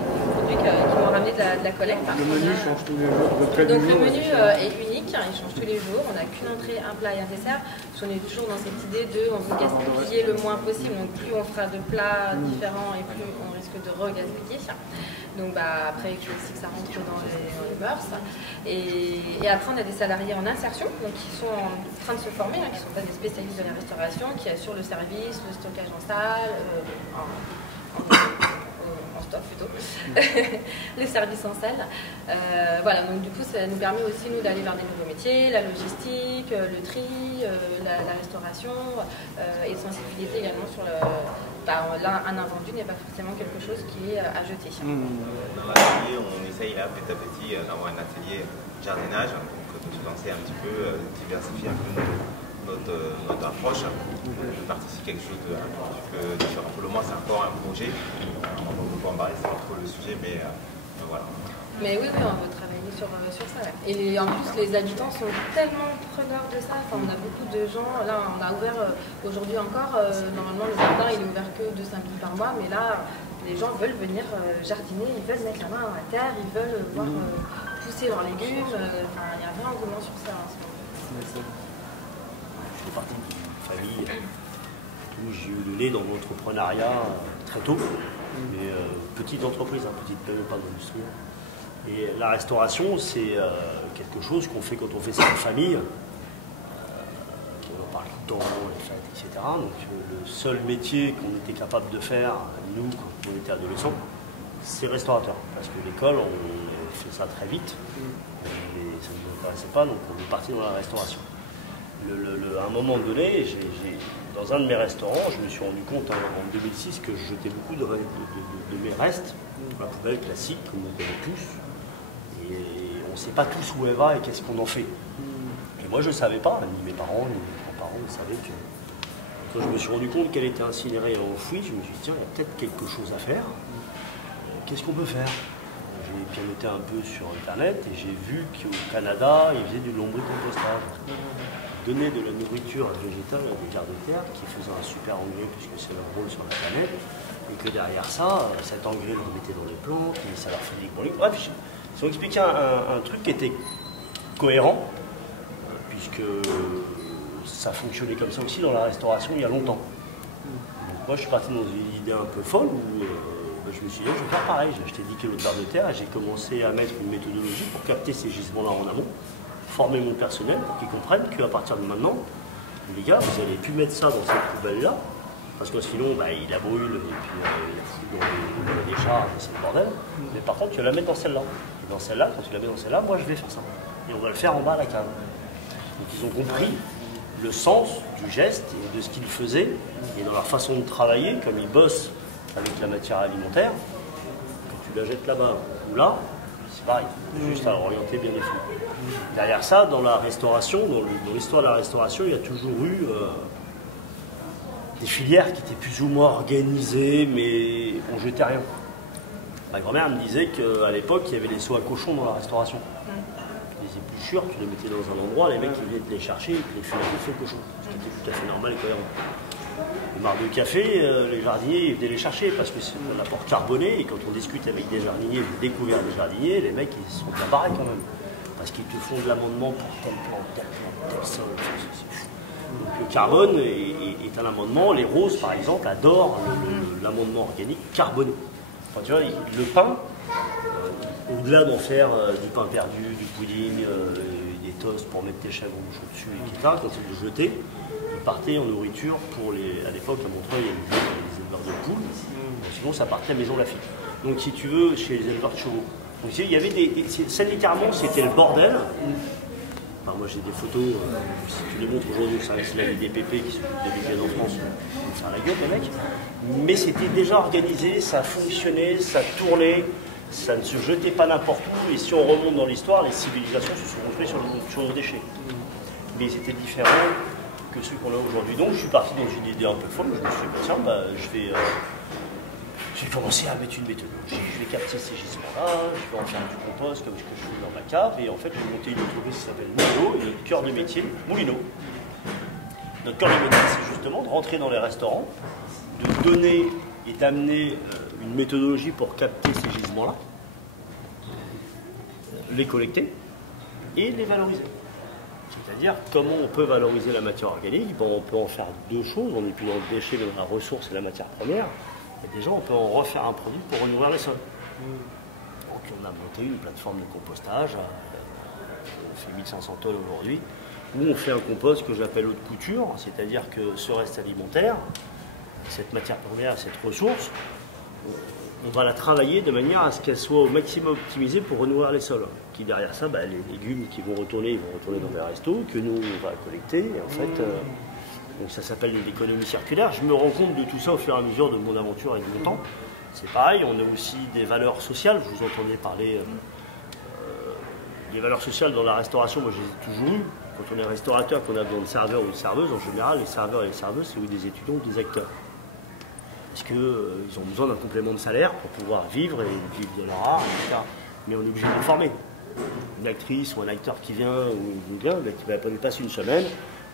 qui m'ont ramené de la collecte. Le menu change tous les jours. Donc le menu est unique, il change tous les jours. On n'a qu'une entrée, un plat et un dessert. Parce qu'on est toujours dans cette idée de on veut gaspiller le moins possible. Donc plus on fera de plats différents et plus on risque de re-gaspiller. Donc après, il faut aussi que ça rentre dans les mœurs. Et après, on a des salariés en insertion, donc qui sont en train de se former, qui ne sont pas des spécialistes de la restauration, qui assurent le service, le stockage en salle, en stock plutôt, le service en salle. Voilà, donc du coup, ça nous permet aussi, nous, d'aller vers des nouveaux métiers, la logistique, le tri, la restauration, et de sensibiliser également sur un invendu n'est pas forcément quelque chose qui est à jeter. Dans l'atelier, on essaye là, petit à petit d'avoir un atelier jardinage, donc de se lancer un petit peu, diversifier un peu notre approche, de participer à quelque chose d'un petit peu différent. Pour le moment, c'est encore un projet, on va en parler, c'est pas trop le sujet, mais voilà. Mais oui, on veut travailler sur ça. Et en plus, les habitants sont tellement preneurs de ça. Enfin, on a beaucoup de gens. Là, on a ouvert aujourd'hui encore. Normalement, le jardin, il est ouvert que 2 samedis par mois. Mais là, les gens veulent venir jardiner. Ils veulent mettre la main à la terre. Ils veulent voir pousser leurs légumes. Enfin, il y a un vrai engouement sur ça en ce moment. Je fais partie d'une famille où j'ai eu le nez dans l'entrepreneuriat très tôt. Mais petite entreprise, petite pas d'industrie. Et la restauration, c'est quelque chose qu'on fait quand on fait ça en famille. On parle du temps, les fêtes, etc. Donc le seul métier qu'on était capable de faire, nous, quand on était adolescents, c'est restaurateur. Parce que l'école, on fait ça très vite. Mais ça ne nous intéressait pas, donc on est parti dans la restauration. À un moment donné, dans un de mes restaurants, je me suis rendu compte en 2006 que je jetais beaucoup de mes restes dans la poubelle classique, comme on connaît tous. Et on ne sait pas tous où elle va et qu'est-ce qu'on en fait. Et moi, je ne savais pas, ni mes parents, ni mes grands-parents ne savaient que... Quand je me suis rendu compte qu'elle était incinérée et enfouie, je me suis dit, tiens, il y a peut-être quelque chose à faire. Qu'est-ce qu'on peut faire? J'ai pianoté un peu sur Internet et j'ai vu qu'au Canada, ils faisaient du lombricompostage. Ils donnaient de la nourriture végétale à des vers de terre qui faisaient un super engrais puisque c'est leur rôle sur la planète. Et que derrière ça, cet engrais, ils le mettaient dans les plantes et ça leur faisait des bons légumes. Bref, ils ont expliqué un truc qui était cohérent, puisque ça fonctionnait comme ça aussi dans la restauration il y a longtemps. Donc moi, je suis parti dans une idée un peu folle où je me suis dit, je vais faire pareil. J'ai acheté 10 kg de vers de terre et j'ai commencé à mettre une méthodologie pour capter ces gisements-là en amont, former mon personnel pour qu'ils comprennent qu'à partir de maintenant, les gars, vous n'allez plus mettre ça dans cette poubelle-là, parce que sinon, il la brûle et puis il la fout dans la décharge, c'est le bordel. Mais par contre, tu vas la mettre dans celle-là. Et dans celle-là, quand tu la mets dans celle-là, moi je vais faire ça. Et on va le faire en bas à la cave. Donc ils ont compris le sens du geste et de ce qu'ils faisaient, et dans leur façon de travailler, comme ils bossent avec la matière alimentaire, quand tu la jettes là-bas ou là, c'est pareil, juste à orienter bien les flux. Derrière ça, dans la restauration, dans l'histoire de la restauration, il y a toujours eu des filières qui étaient plus ou moins organisées, mais on jetait rien. Ma grand-mère me disait qu'à l'époque, il y avait des seaux à cochons dans la restauration. Les épluchures, tu les mettais dans un endroit, les mecs ils venaient te les chercher et puis les filaient des seaux au cochon. Ce qui était tout à fait normal et cohérent. Les marques de café, les jardiniers ils venaient les chercher parce que c'est un apport carboné et quand on discute avec des jardiniers, j'ai découvert des jardiniers, les mecs ils sont bien barrés quand même. Parce qu'ils te font de l'amendement pour tel plan, tel sol, c'est fou. Donc le carbone est un amendement, les roses par exemple adorent l'amendement organique carboné. Enfin, tu vois, le pain, au-delà d'en faire du pain perdu, du pudding, des toasts pour mettre tes chèvres au-dessus, etc., quand ils le jetaient, ils partaient en nourriture pour les... À l'époque, à Montreuil, il y avait des éleveurs de poules, sinon ça partait à Maison Lafitte. Donc si tu veux, chez les éleveurs de chevaux. Donc il y avait sanitairement, c'était le bordel. Enfin, moi j'ai des photos, si tu les montres aujourd'hui, ça reste la vie des pépés qui sont des week-ends en France, ça a la gueule les mecs. Mais c'était déjà organisé, ça fonctionnait, ça tournait, ça ne se jetait pas n'importe où. Et si on remonte dans l'histoire, les civilisations se sont construites sur nos déchets. Mais ils étaient différents que ceux qu'on a aujourd'hui. Donc je suis parti dans une idée un peu folle, je me suis dit, tiens, j'ai commencé à mettre une méthodologie, je vais capter ces gisements-là, je vais en faire du compost comme ce que je fais dans ma cave, et en fait j'ai monté une entreprise qui s'appelle Moulino, et notre cœur de métier, Moulino. Notre cœur de métier, c'est justement de rentrer dans les restaurants, de donner et d'amener une méthodologie pour capter ces gisements-là, les collecter et les valoriser. C'est-à-dire comment on peut valoriser la matière organique. Bon, on peut en faire deux choses, on n'est plus dans le déchet, mais dans la ressource et la matière première. Et déjà, on peut en refaire un produit pour renourrir les sols. Donc on a monté une plateforme de compostage, on fait 1500 tonnes aujourd'hui, où on fait un compost que j'appelle haute couture, c'est-à-dire que ce reste alimentaire, cette matière première, cette ressource, on va la travailler de manière à ce qu'elle soit au maximum optimisée pour renourrir les sols. Qui derrière ça, les légumes qui vont retourner, ils vont retourner dans les restos, que nous on va collecter. Et en fait, donc ça s'appelle l'économie circulaire. Je me rends compte de tout ça au fur et à mesure de mon aventure avec le temps. C'est pareil, on a aussi des valeurs sociales. Je vous entendais parler des valeurs sociales dans la restauration. Moi, je les ai toujours eues. Quand on est restaurateur, qu'on a besoin de serveurs ou de serveuses, en général, les serveurs et les serveuses, c'est ou des étudiants ou des acteurs. Parce qu'ils ont besoin d'un complément de salaire pour pouvoir vivre et vivre de leur art, etc. mais on est obligé de le former. Une actrice ou un acteur qui vient, qui va passer une semaine,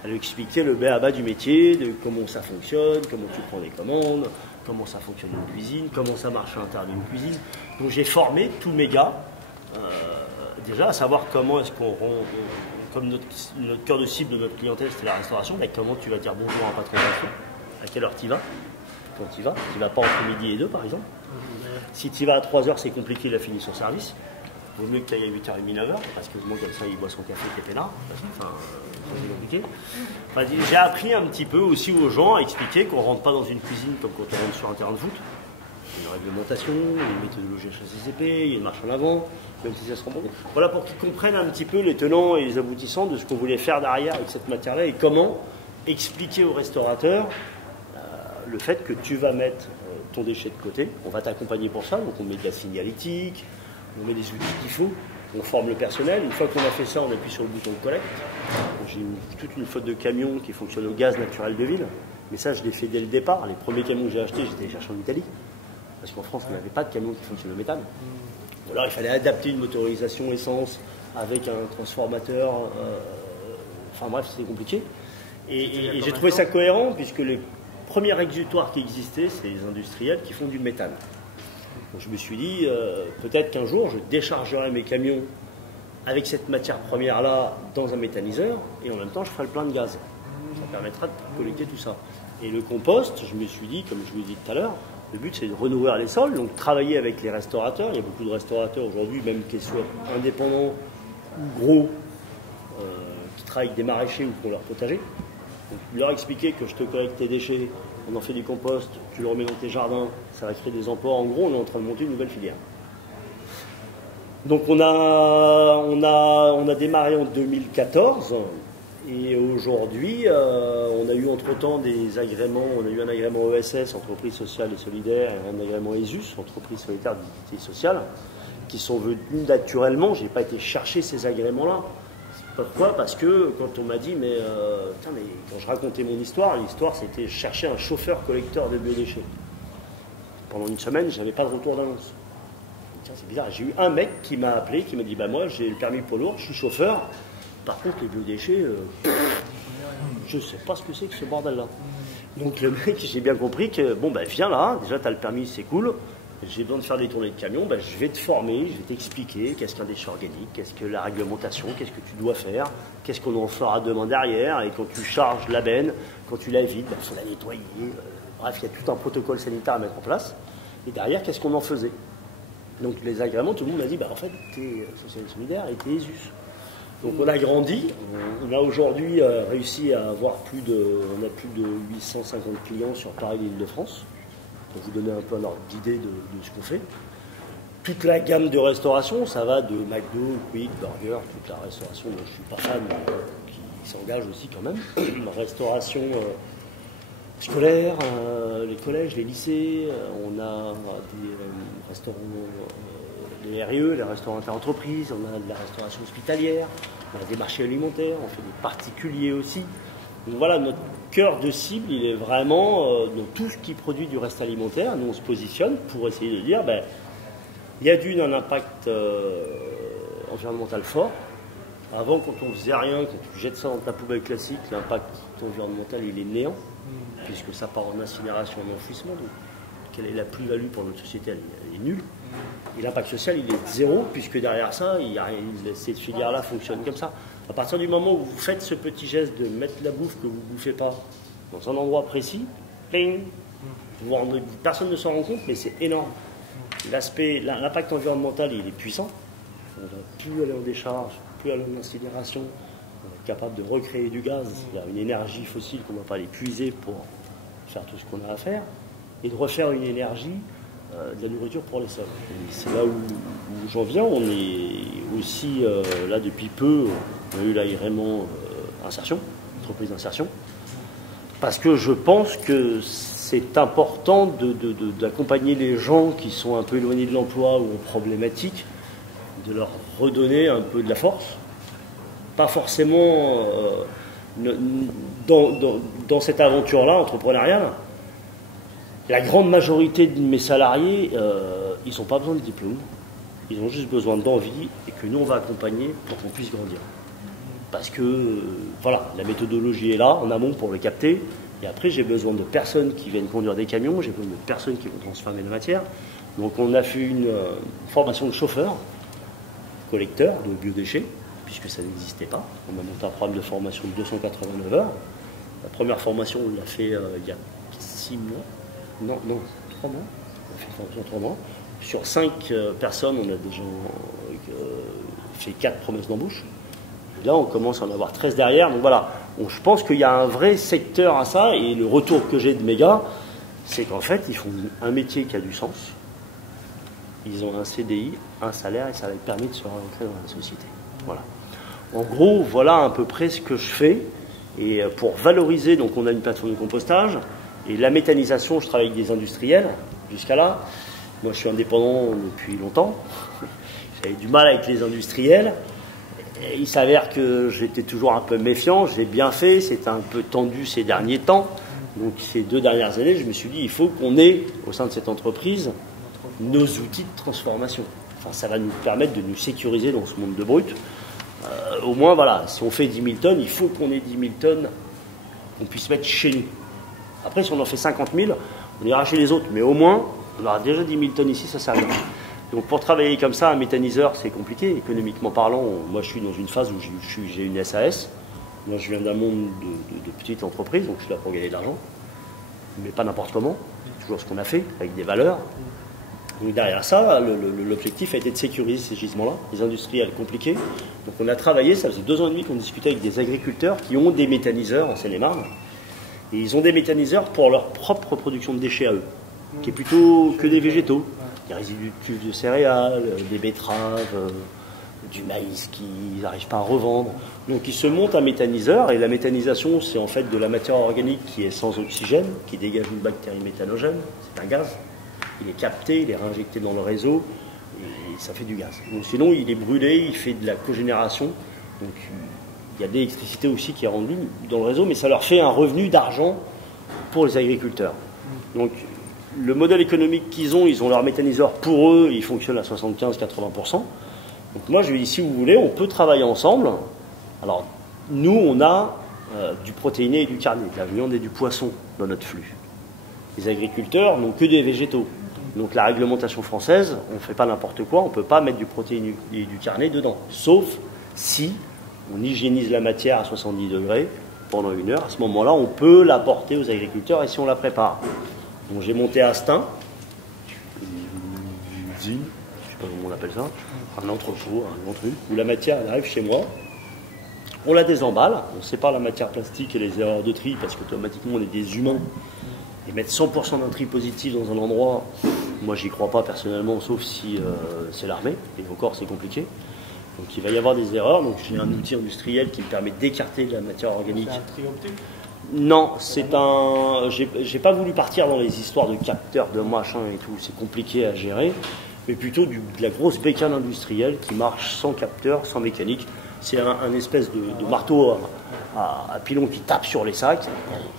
à lui expliquer le b.a.-ba du métier, de comment ça fonctionne, comment tu prends les commandes, comment ça fonctionne une cuisine, comment ça marche à l'intérieur d'une cuisine. Donc j'ai formé tous mes gars, déjà à savoir comment est-ce qu'on rend, comme notre cœur de cible de notre clientèle c'était la restauration, mais comment tu vas dire bonjour à un patron de restaurant, à quelle heure tu y vas, quand tu y vas, tu vas pas entre midi et 2 par exemple. Si tu y vas à 3h, c'est compliqué, il a fini son service. Il vaut mieux que tu ailles à 8h30, 9h, parce que moi, comme ça, il boit son café qui était là. Enfin, c'est compliqué. Enfin, j'ai appris un petit peu aussi aux gens à expliquer qu'on ne rentre pas dans une cuisine comme quand on rentre sur un terrain de foot. Il y a une réglementation, il y a une méthodologie HACCP, il y a une marche en avant, même si ça se rend compte. Voilà, pour qu'ils comprennent un petit peu les tenants et les aboutissants de ce qu'on voulait faire derrière avec cette matière-là et comment expliquer aux restaurateurs le fait que tu vas mettre ton déchet de côté. On va t'accompagner pour ça, donc on met de la signalétique, on met des outils qu'il faut, on forme le personnel. Une fois qu'on a fait ça, on appuie sur le bouton de collecte. J'ai toute une flotte de camions qui fonctionnent au gaz naturel de ville, mais ça je l'ai fait dès le départ. Les premiers camions que j'ai achetés, j'étais les chercher en Italie, parce qu'en France, il n'y avait pas de camions qui fonctionnent au méthane. Ou alors il fallait adapter une motorisation essence avec un transformateur, enfin bref, c'était compliqué. Et j'ai trouvé ça cohérent, puisque les premiers exutoires qui existaient, c'est les industriels qui font du méthane. Donc je me suis dit, peut-être qu'un jour, je déchargerai mes camions avec cette matière première-là dans un méthaniseur, et en même temps, je ferai le plein de gaz. Ça permettra de collecter tout ça. Et le compost, je me suis dit, comme je vous l'ai dit tout à l'heure, le but, c'est de renourrir les sols, donc travailler avec les restaurateurs. Il y a beaucoup de restaurateurs aujourd'hui, même qu'ils soient indépendants ou gros, qui travaillent avec des maraîchers ou pour leur potager. Donc, leur expliquer que je te collecte tes déchets, on en fait du compost, tu le remets dans tes jardins, ça va créer des emplois. En gros, on est en train de monter une nouvelle filière. Donc on a démarré en 2014 et aujourd'hui, on a eu entre-temps des agréments. On a eu un agrément ESS, Entreprise Sociale et Solidaire, et un agrément ESUS, Entreprise Solidaire d'Utilité Sociale, qui sont venus naturellement. Je n'ai pas été chercher ces agréments-là. Pourquoi? Parce que quand on m'a dit, mais quand je racontais mon histoire, l'histoire c'était chercher un chauffeur collecteur de biodéchets. Pendant une semaine, je n'avais pas de retour d'annonce. Tiens, c'est bizarre. J'ai eu un mec qui m'a appelé, qui m'a dit, bah moi j'ai le permis poids lourd, je suis chauffeur. Par contre, les biodéchets, je ne sais pas ce que c'est que ce bordel-là. Donc le mec, j'ai bien compris que, bon, bah viens là, déjà tu as le permis, c'est cool. J'ai besoin de faire des tournées de camion, ben, je vais te former, je vais t'expliquer qu'est-ce qu'un déchet organique, qu'est-ce que la réglementation, qu'est-ce que tu dois faire, qu'est-ce qu'on en fera demain derrière, et quand tu charges la benne, quand tu la vides, il faut la nettoyer. Bref, il y a tout un protocole sanitaire à mettre en place. Et derrière, qu'est-ce qu'on en faisait? Donc les agréments, tout le monde m'a dit, bah, en fait, t'es social et solidaire et t'es ESUS. Donc on a grandi, on a aujourd'hui réussi à avoir plus de 850 clients sur Paris et l'Île-de-France. Pour vous donner un peu un ordre d'idée de ce qu'on fait. Toute la gamme de restauration, ça va de McDo, Quick, Burger, toute la restauration dont je ne suis pas fan, mais qui s'engage aussi quand même. Restauration scolaire, les collèges, les lycées, on a des restaurants, les RE, les restaurants interentreprises, on a de la restauration hospitalière, on a des marchés alimentaires, on fait des particuliers aussi. Donc voilà, notre cœur de cible, il est vraiment dans tout ce qui produit du reste alimentaire. Nous, on se positionne pour essayer de dire, ben, il y a un impact environnemental fort. Avant, quand on faisait rien, quand tu jettes ça dans ta poubelle classique, l'impact environnemental, il est néant, puisque ça part en incinération, en enfouissement. Donc, quelle est la plus-value pour notre société? Elle est nulle. Et l'impact social, il est zéro, puisque derrière ça, cette filière-là fonctionne comme ça. À partir du moment où vous faites ce petit geste de mettre la bouffe que vous ne bouffez pas dans un endroit précis, ping, personne ne s'en rend compte, mais c'est énorme. L'impact environnemental, il est puissant. On ne va plus aller en décharge, plus aller en incinération. On va être capable de recréer du gaz. Il y a une énergie fossile qu'on ne va pas aller puiser pour faire tout ce qu'on a à faire. Et de refaire une énergie, de la nourriture pour les sols. C'est là où j'en viens. On est aussi, là depuis peu, on a eu l'agrément insertion, entreprise d'insertion, parce que je pense que c'est important d'accompagner les gens qui sont un peu éloignés de l'emploi ou problématiques, de leur redonner un peu de la force. Pas forcément dans cette aventure-là entrepreneuriale. La grande majorité de mes salariés, ils n'ont pas besoin de diplôme. Ils ont juste besoin d'envie et que nous, on va accompagner pour qu'on puisse grandir. Parce que, voilà, la méthodologie est là, en amont, pour le capter. Et après, j'ai besoin de personnes qui viennent conduire des camions, j'ai besoin de personnes qui vont transformer la matière. Donc, on a fait une formation de chauffeur, collecteur de biodéchets, puisque ça n'existait pas. On a monté un programme de formation de 289 heures. La première formation, on l'a fait il y a 6 mois. Non, 3 mois. On a fait une formation 3 mois. Sur 5 personnes, on a déjà fait 4 promesses d'embauche. Et là, on commence à en avoir 13 derrière. Donc voilà, je pense qu'il y a un vrai secteur à ça. Et le retour que j'ai de mes gars, c'est qu'en fait, ils font un métier qui a du sens. Ils ont un CDI, un salaire, et ça leur permet de se rentrer dans la société. Voilà. En gros, voilà à peu près ce que je fais. Et pour valoriser, donc on a une plateforme de compostage. Et la méthanisation, je travaille avec des industriels jusqu'à là. Moi, je suis indépendant depuis longtemps. J'avais du mal avec les industriels. Et il s'avère que j'étais toujours un peu méfiant. J'ai bien fait. C'était un peu tendu ces derniers temps. Donc, ces 2 dernières années, je me suis dit, il faut qu'on ait, au sein de cette entreprise, nos outils de transformation. Enfin, ça va nous permettre de nous sécuriser dans ce monde de brut. Au moins, voilà, si on fait 10 000 tonnes, il faut qu'on ait 10 000 tonnes qu'on puisse mettre chez nous. Après, si on en fait 50 000, on ira chez les autres. Mais au moins, on aura déjà 10 000 tonnes ici, ça sert à rien. Donc pour travailler comme ça, un méthaniseur, c'est compliqué. Économiquement parlant, moi je suis dans une phase où j'ai une SAS. Moi je viens d'un monde de petite entreprise, donc je suis là pour gagner de l'argent. Mais pas n'importe comment, toujours ce qu'on a fait, avec des valeurs. Donc derrière ça, l'objectif a été de sécuriser ces gisements-là, les industriels compliqués. Donc on a travaillé, ça faisait 2 ans et demi qu'on discutait avec des agriculteurs qui ont des méthaniseurs en Seine-et-Marne. Et ils ont des méthaniseurs pour leur propre production de déchets à eux, qui est plutôt que des végétaux. Des résidus de cuves de céréales, des betteraves, du maïs qu'ils n'arrivent pas à revendre. Donc ils se montent un méthaniseur, et la méthanisation, c'est en fait de la matière organique qui est sans oxygène, qui dégage une bactérie méthanogène, c'est un gaz. Il est capté, il est réinjecté dans le réseau, et ça fait du gaz. Donc sinon, il est brûlé, il fait de la cogénération. Donc il y a de l'électricité aussi qui est rendue dans le réseau, mais ça leur fait un revenu d'argent pour les agriculteurs. Donc le modèle économique qu'ils ont, ils ont leur méthaniseur pour eux, il fonctionne à 75-80%. Donc moi je lui dis, si vous voulez, on peut travailler ensemble. Alors nous, on a du protéiné et du carné, de la viande et du poisson dans notre flux. Les agriculteurs n'ont que des végétaux. Donc la réglementation française, on ne fait pas n'importe quoi, on ne peut pas mettre du protéiné et du carné dedans, sauf si on hygiénise la matière à 70 degrés pendant 1 heure. À ce moment-là, on peut l'apporter aux agriculteurs, et si on la prépare. Donc j'ai monté Astin, une usine, je ne sais pas comment on appelle ça, un entrepôt, un grand truc, où la matière elle arrive chez moi, on la désemballe, on sépare la matière plastique et les erreurs de tri, parce qu'automatiquement on est des humains, et mettre 100% d'un tri positif dans un endroit, moi j'y crois pas personnellement, sauf si c'est l'armée, et encore c'est compliqué. Donc il va y avoir des erreurs, donc j'ai un outil industriel qui me permet d'écarter de la matière organique. C'est un tri optique ? Non, c'est un. J'ai pas voulu partir dans les histoires de capteurs, de machin et tout, c'est compliqué à gérer, mais plutôt de la grosse bécane industrielle qui marche sans capteur, sans mécanique. C'est un espèce de marteau à pilon qui tape sur les sacs,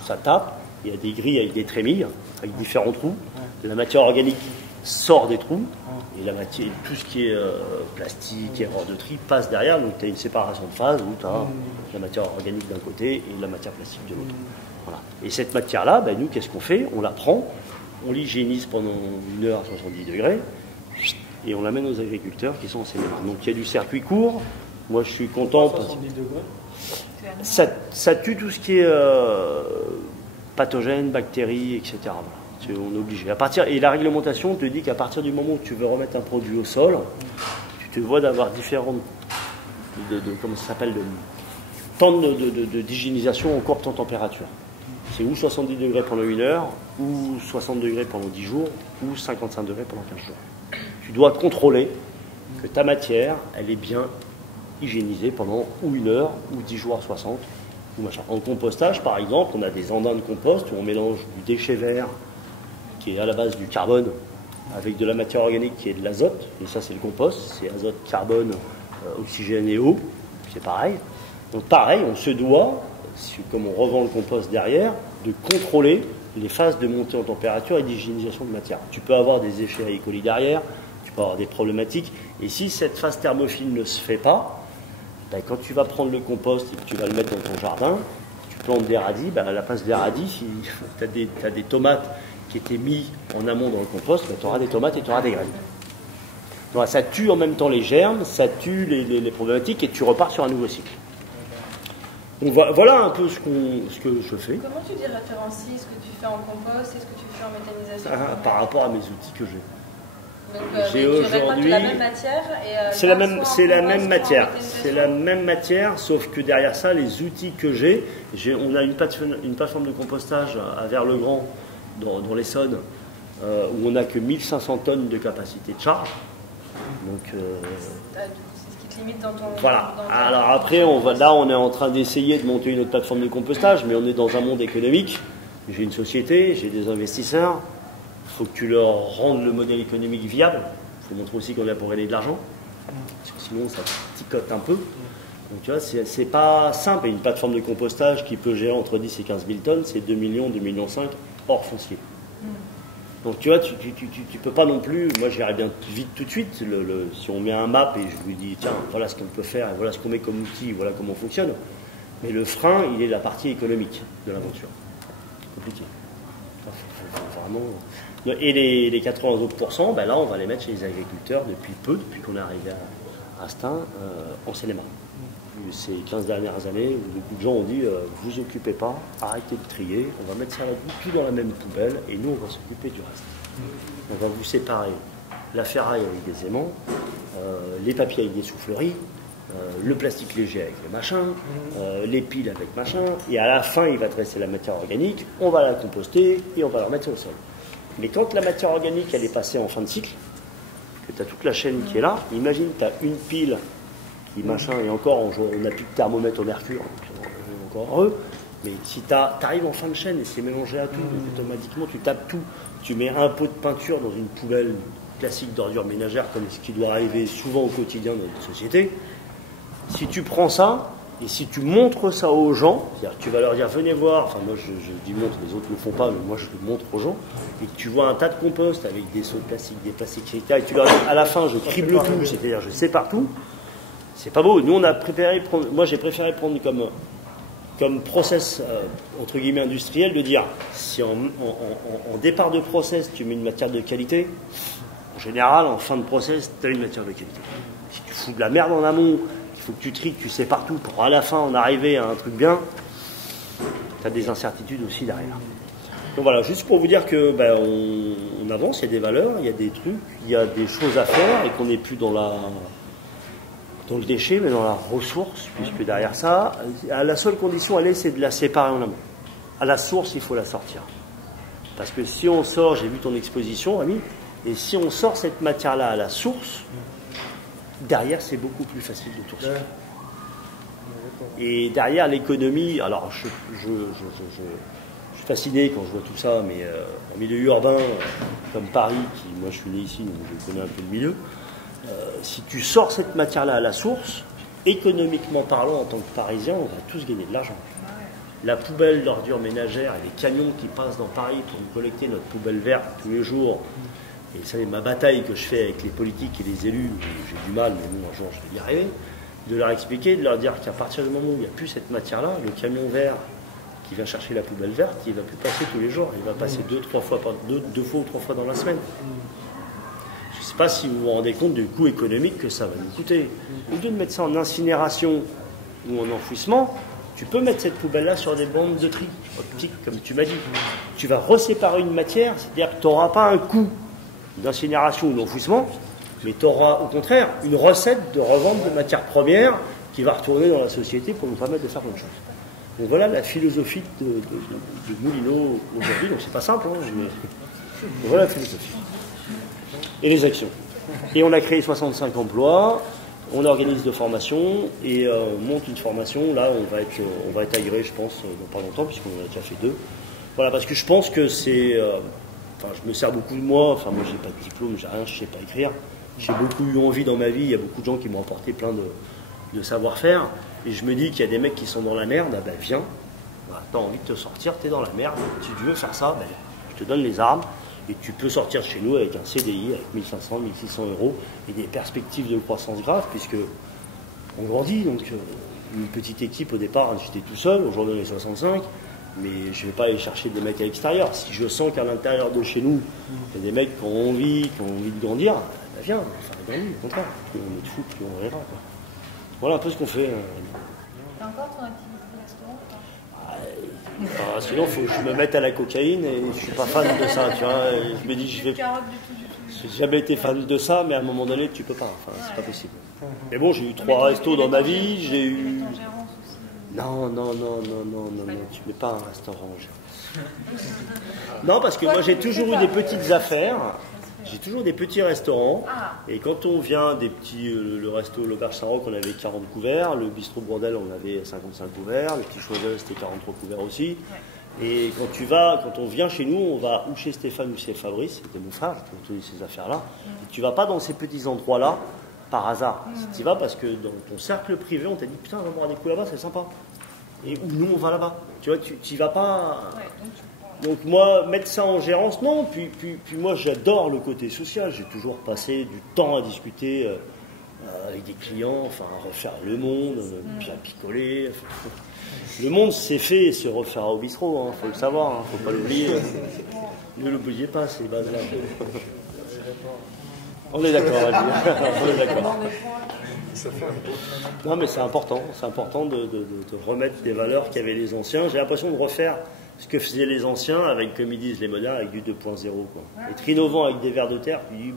ça tape, il y a des grilles avec des trémilles, avec différents trous, la matière organique sort des trous, et la matière, tout ce qui est plastique, erreur de tri passe derrière, donc tu as une séparation de phase où tu as la matière organique d'un côté et la matière plastique de l'autre. Voilà. Et cette matière-là, ben, nous, qu'est-ce qu'on fait? On la prend, on l'hygiénise pendant 1 heure à 70 degrés, et on l'amène aux agriculteurs qui sont en Seine-et-Marne. Donc il y a du circuit court, moi je suis content parce que ça tue tout ce qui est pathogènes, bactéries, etc. Voilà. On est obligé. Et la réglementation te dit qu'à partir du moment où tu veux remettre un produit au sol, tu te vois d'avoir différentes comment ça s'appelle, temps d'hygiénisation en courte température. C'est ou 70 degrés pendant 1 heure, ou 60 degrés pendant 10 jours, ou 55 degrés pendant 15 jours. Tu dois contrôler que ta matière, elle est bien hygiénisée pendant ou 1 heure, ou 10 jours à 60, ou machin. En compostage, par exemple, on a des andins de compost où on mélange du déchet vert, qui est à la base du carbone, avec de la matière organique qui est de l'azote, et ça c'est le compost, c'est azote, carbone, oxygène et eau, c'est pareil. Donc pareil, on se doit, comme on revend le compost derrière, de contrôler les phases de montée en température et d'hygiénisation de matière. Tu peux avoir des effets à E. coli derrière, tu peux avoir des problématiques. Et si cette phase thermophile ne se fait pas, ben, quand tu vas prendre le compost et que tu vas le mettre dans ton jardin, tu plantes des radis, ben, à la place des radis, si tu as des tomates qui étaient mises en amont dans le compost, ben, tu auras des tomates et tu auras des graines. Donc, ça tue en même temps les germes, ça tue les problématiques et tu repars sur un nouveau cycle. Donc voilà un peu ce que je fais. Comment tu différencies ce que tu fais en compost et ce que tu fais en méthanisation par rapport à mes outils que j'ai. Donc, J'ai tu récoltes aujourd'hui. la même matière et C'est la même matière. C'est la même matière, sauf que derrière ça, les outils que on a une plateforme de compostage à Vers-le-Grand, dans l'Essonne, où on n'a que 1500 tonnes de capacité de charge. Donc, c'est ce qui te limite dans ton... voilà. Alors après, on est en train d'essayer de monter une autre plateforme de compostage, mais on est dans un monde économique. J'ai une société, j'ai des investisseurs. Il faut que tu leur rendes le modèle économique viable. Il faut montrer aussi qu'on est là pour gagner de l'argent. Parce que sinon, ça ticote un peu. Donc tu vois, c'est pas simple. Et une plateforme de compostage qui peut gérer entre 10 et 15 000 tonnes, c'est 2 millions, 2,5 millions hors foncier. Donc tu vois, tu peux pas non plus, moi j'irais bien vite tout de suite, si on met un map et je lui dis tiens, voilà ce qu'on peut faire, voilà ce qu'on met comme outil, voilà comment on fonctionne. Mais le frein, il est la partie économique de l'aventure. Compliqué. Faut vraiment... Et les 80 autres %, ben là on va les mettre chez les agriculteurs depuis qu'on est arrivé à Stein, en Seine-et-Marne. Ces 15 dernières années, où beaucoup de gens ont dit vous occupez pas, arrêtez de trier, on va mettre ça tout dans la même poubelle et nous on va s'occuper du reste. On va vous séparer la ferraille avec des aimants, les papiers avec des souffleries, le plastique léger avec les machins, les piles avec machin, et à la fin il va te rester la matière organique, on va la composter et on va la remettre au sol. Mais quand la matière organique elle est passée en fin de cycle, que tu as toute la chaîne qui est là, imagine tu as une pile machin, et encore, on n'a plus de thermomètre au mercure, donc on est encore heureux. Mais si tu arrives en fin de chaîne et c'est mélangé à tout, automatiquement tu tapes tout, tu mets un pot de peinture dans une poubelle classique d'ordures ménagères, comme ce qui doit arriver souvent au quotidien dans notre société. Si tu prends ça, et si tu montres ça aux gens, c'est-à-dire que tu vas leur dire venez voir, enfin moi je dis montre, les autres ne le font pas, mais moi je le montre aux gens, et que tu vois un tas de compost avec des seaux de plastique, des plastiques, etc., et tu leur dis à la fin je crible tout, c'est-à-dire je sépare tout. C'est pas beau. Nous, on a préféré prendre, moi, j'ai préféré prendre comme process, entre guillemets, industriel, de dire, si en départ de process, tu mets une matière de qualité, en général, en fin de process, tu as une matière de qualité. Si tu fous de la merde en amont, il faut que tu tries, que tu sais partout, pour à la fin en arriver à un truc bien, tu as des incertitudes aussi derrière. Donc voilà, juste pour vous dire que on avance, il y a des valeurs, il y a des trucs, il y a des choses à faire, et qu'on n'est plus dans le déchet, mais dans la ressource, puisque derrière ça, la seule condition, c'est de la séparer en amont. À la source, il faut la sortir. Parce que si on sort, j'ai vu ton exposition, Ami, et si on sort cette matière-là à la source, derrière, c'est beaucoup plus facile de tout recycler. Et derrière, l'économie, alors je suis fasciné quand je vois tout ça, mais en milieu urbain, comme Paris, moi je suis né ici, donc je connais un peu le milieu, si tu sors cette matière-là à la source, économiquement parlant, en tant que Parisien, on va tous gagner de l'argent. La poubelle d'ordures ménagères et les camions qui passent dans Paris pour nous collecter notre poubelle verte tous les jours, et vous savez, ma bataille que je fais avec les politiques et les élus, j'ai du mal, mais bon, un jour je vais y arriver, de leur expliquer, de leur dire qu'à partir du moment où il n'y a plus cette matière-là, le camion vert qui vient chercher la poubelle verte, il ne va plus passer tous les jours, il va passer deux fois ou trois fois dans la semaine. Je ne sais pas si vous vous rendez compte du coût économique que ça va nous coûter. Au lieu de mettre ça en incinération ou en enfouissement, tu peux mettre cette poubelle-là sur des bandes de tri optiques, comme tu m'as dit. Tu vas reséparer une matière, c'est-à-dire que tu n'auras pas un coût d'incinération ou d'enfouissement, mais tu auras au contraire une recette de revente de matières premières qui va retourner dans la société pour nous permettre de faire plein de choses. Donc voilà la philosophie de Moulineau aujourd'hui. Donc c'est pas simple, hein, mais voilà la philosophie. Et les actions. Et on a créé 65 emplois, on organise de formations et on monte une formation. Là, on va être agréé, je pense, dans pas longtemps, puisqu'on en a déjà fait 2. Voilà, parce que je pense que c'est... Enfin, je me sers beaucoup de moi. Enfin, moi, j'ai pas de diplôme, j'ai rien, je sais pas écrire. J'ai beaucoup eu envie dans ma vie. Il y a beaucoup de gens qui m'ont apporté plein de savoir-faire. Et je me dis qu'il y a des mecs qui sont dans la merde. Ah ben, viens. Bah, t'as envie de te sortir, t'es dans la merde. Si tu veux faire ça, ben, je te donne les armes. Et tu peux sortir de chez nous avec un CDI, avec 1500, 1600 euros, et des perspectives de croissance graves, puisque on grandit. Donc, une petite équipe au départ, j'étais tout seul, aujourd'hui on est 65, mais je ne vais pas aller chercher des mecs à l'extérieur. Si je sens qu'à l'intérieur de chez nous, il y a des mecs qui ont envie de grandir, bah viens, enfin, grandir, au contraire. Plus on est de fou, plus on verra. Voilà un peu ce qu'on fait. T'as encore ton activité restaurant? Sinon, il faut que je me mette à la cocaïne et je suis pas fan de ça, tu vois. Je me dis, je vais. J'ai jamais été fan de ça, mais à un moment donné, tu peux pas. Enfin, c'est pas possible. Mais bon, j'ai eu 3 restos dans ma vie, j'ai eu. Non, tu mets pas un restaurant en gérance. Non, parce que moi, j'ai toujours eu des petites affaires. J'ai toujours des petits restaurants. Et quand on vient des petits, le resto l'Auberge Saint-Roch, on avait 40 couverts. Le bistrot Bourdel, on avait 55 couverts. Le petit Choiseul, c'était 43 couverts aussi. Et quand on vient chez nous, on va ou chez Stéphane ou chez Fabrice, c'était mon frère, qui ont toutes ces affaires-là. Et tu vas pas dans ces petits endroits-là par hasard. Tu y vas parce que dans ton cercle privé, on t'a dit putain, on va boire des coups là-bas, c'est sympa. Et nous, on va là-bas. Tu vois, tu y vas pas. Donc moi, mettre ça en gérance, non. Puis moi, j'adore le côté social. J'ai toujours passé du temps à discuter avec des clients, enfin à refaire le monde, puis à picoler. Le monde s'est fait et se refera au bistrot, faut le savoir, faut pas l'oublier. Ne l'oubliez pas, ces bases-là. On est d'accord, on est d'accord. Non, mais c'est important de remettre des valeurs qu'avaient les anciens. J'ai l'impression de refaire ce que faisaient les anciens avec, comme ils disent les modernes, avec du 2.0. Être innovant avec des vers de terre, puis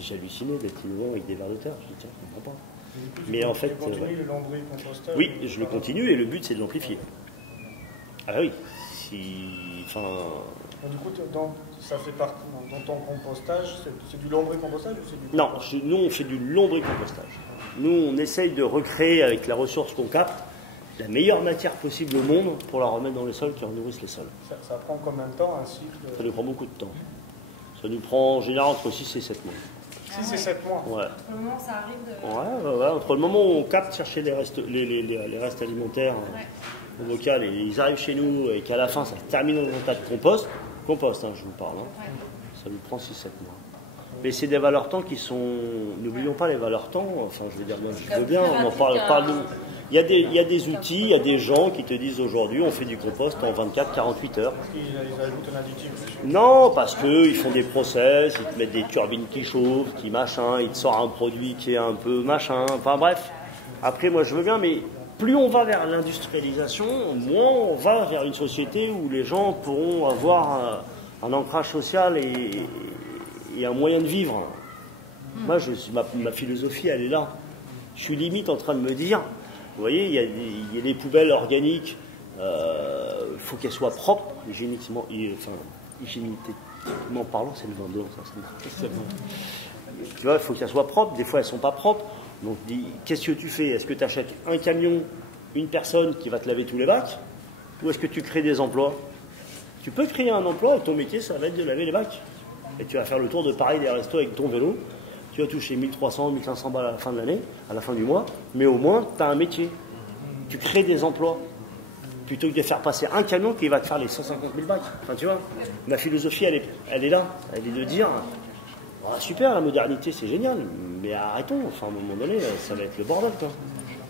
j'ai halluciné d'être innovant avec des vers de terre. Je dis tiens, je comprends pas. Mais en fait, tu continues le lambris-compostage? Oui, je le continue et le but c'est de l'amplifier. Ah oui, Du coup, ça fait partie dans ton compostage, c'est du lombricompostage ou c'est du Non, nous on fait du lombricompostage. Nous on essaye de recréer avec la ressource qu'on capte la meilleure matière possible au monde pour la remettre dans les sols qui nourrissent les sols. Ça prend combien de temps un cycle? Ça nous prend beaucoup de temps. Ça nous prend en général entre 6 et 7 mois. 6 et 7 mois. Ouais. Entre le moment où ça arrive de... Ouais, entre le moment où on capte chercher les restes alimentaires au local et ils arrivent chez nous et qu'à la fin ça se termine dans un tas de compost, je vous parle, ça nous prend 6-7 mois. Mais c'est des valeurs temps qui sont... N'oublions pas les valeurs temps, enfin je veux dire, moi je veux bien, on en parle nous. Il y a des outils, il y a des gens qui te disent aujourd'hui on fait du compost en 24-48 heures. Ils ajoutent un additif dessus? Non, parce qu'ils font des process, ils te mettent des turbines qui chauffent, qui machin, ils te sortent un produit qui est un peu machin, enfin bref. Après moi je veux bien, mais plus on va vers l'industrialisation, moins on va vers une société où les gens pourront avoir un ancrage social et un moyen de vivre. Moi, ma philosophie, elle est là. Je suis limite en train de me dire, vous voyez, il y a les poubelles organiques, il faut qu'elles soient propres, hygiéniquement parlant, c'est le vin blanc, ça. Tu vois, il faut qu'elles soient propres, des fois elles ne sont pas propres. Donc, qu'est-ce que tu fais? Est-ce que tu achètes un camion, une personne qui va te laver tous les bacs? Ou est-ce que tu crées des emplois? Tu peux créer un emploi et ton métier, ça va être de laver les bacs. Et tu vas faire le tour de Paris des restos avec ton vélo. Tu vas toucher 1300, 1500 balles à la fin de l'année, à la fin du mois. Mais au moins, tu as un métier. Tu crées des emplois. Plutôt que de faire passer un camion qui va te faire les 150 000 bacs. Enfin, tu vois, ma philosophie, elle est là. Elle est de dire... Ah, super, la modernité, c'est génial, mais arrêtons. Enfin, à un moment donné, ça va être le bordel, quoi.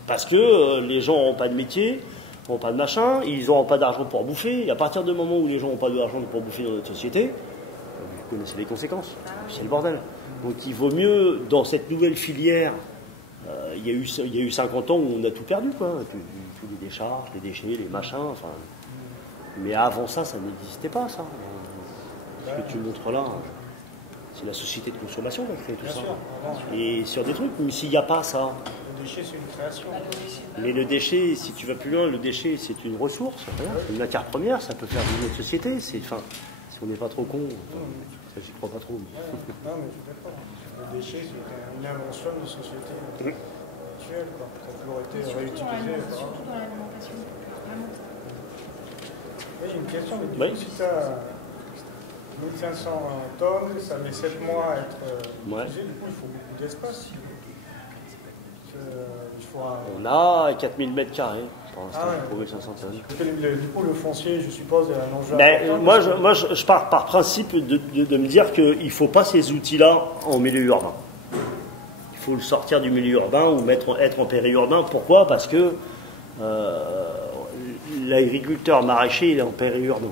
Parce que les gens n'auront pas de métier, n'auront pas de machin, ils n'auront pas d'argent pour bouffer. Et à partir du moment où les gens n'ont pas d'argent pour bouffer dans notre société, vous connaissez les conséquences. C'est le bordel. Donc il vaut mieux, dans cette nouvelle filière, il y a eu 50 ans où on a tout perdu, quoi. Tous les décharges, les déchets, les machins, enfin. Mais avant ça, ça n'existait pas, ça. Ce que tu montres là... C'est la société de consommation qui a créé tout ça. Et sur des trucs, mais s'il n'y a pas ça... Le déchet, c'est une création. Mais le déchet, si tu vas plus loin, le déchet, c'est une ressource, une matière première, ça peut faire vivre notre société. Si on n'est pas trop con, ça j'y crois pas trop. Non, mais je suis d'accord. Le déchet, c'est une invention de société actuelle. Ça a toujours été réutilisé. Surtout dans l'alimentation. J'ai une question, mais du coup, si tu as 1500 tonnes, ça met 7 mois à être utilisé, du coup il faut beaucoup d'espace. Il faut un... On a 4000 mètres carrés pour l'instant, Ah ouais. pour 500 tonnes. Du coup, le foncier, je suppose, est un enjeu Ben, important. moi, je pars par principe de me dire qu'il ne faut pas ces outils-là en milieu urbain. Il faut le sortir du milieu urbain ou être en périurbain. Pourquoi? Parce que l'agriculteur maraîcher, il est en périurbain.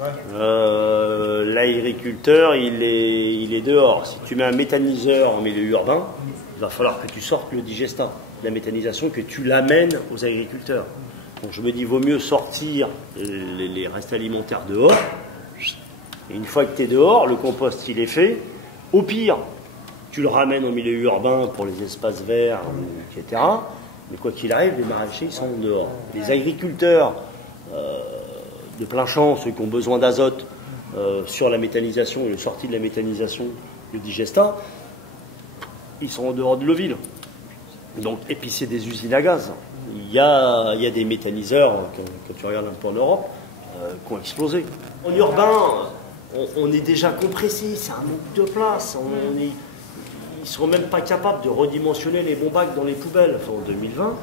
Ouais. L'agriculteur, il est dehors. Si tu mets un méthaniseur en milieu urbain, il va falloir que tu sortes le digestat, la méthanisation, que tu l'amènes aux agriculteurs. Donc je me dis, vaut mieux sortir les restes alimentaires dehors. Et une fois que tu es dehors, le compost, il est fait. Au pire, tu le ramènes au milieu urbain pour les espaces verts, etc. Mais quoi qu'il arrive, les maraîchers, ils sont dehors. Les agriculteurs de plein champ, ceux qui ont besoin d'azote sur la méthanisation et le sorti de la méthanisation, le digestat, ils sont en dehors de la ville. Donc, et puis c'est des usines à gaz. Il y a des méthaniseurs, quand tu regardes un peu en Europe, qui ont explosé. En urbain, on est déjà compressé, c'est un manque de place. Ils ne sont même pas capables de redimensionner les bons bacs dans les poubelles. Enfin, en 2020,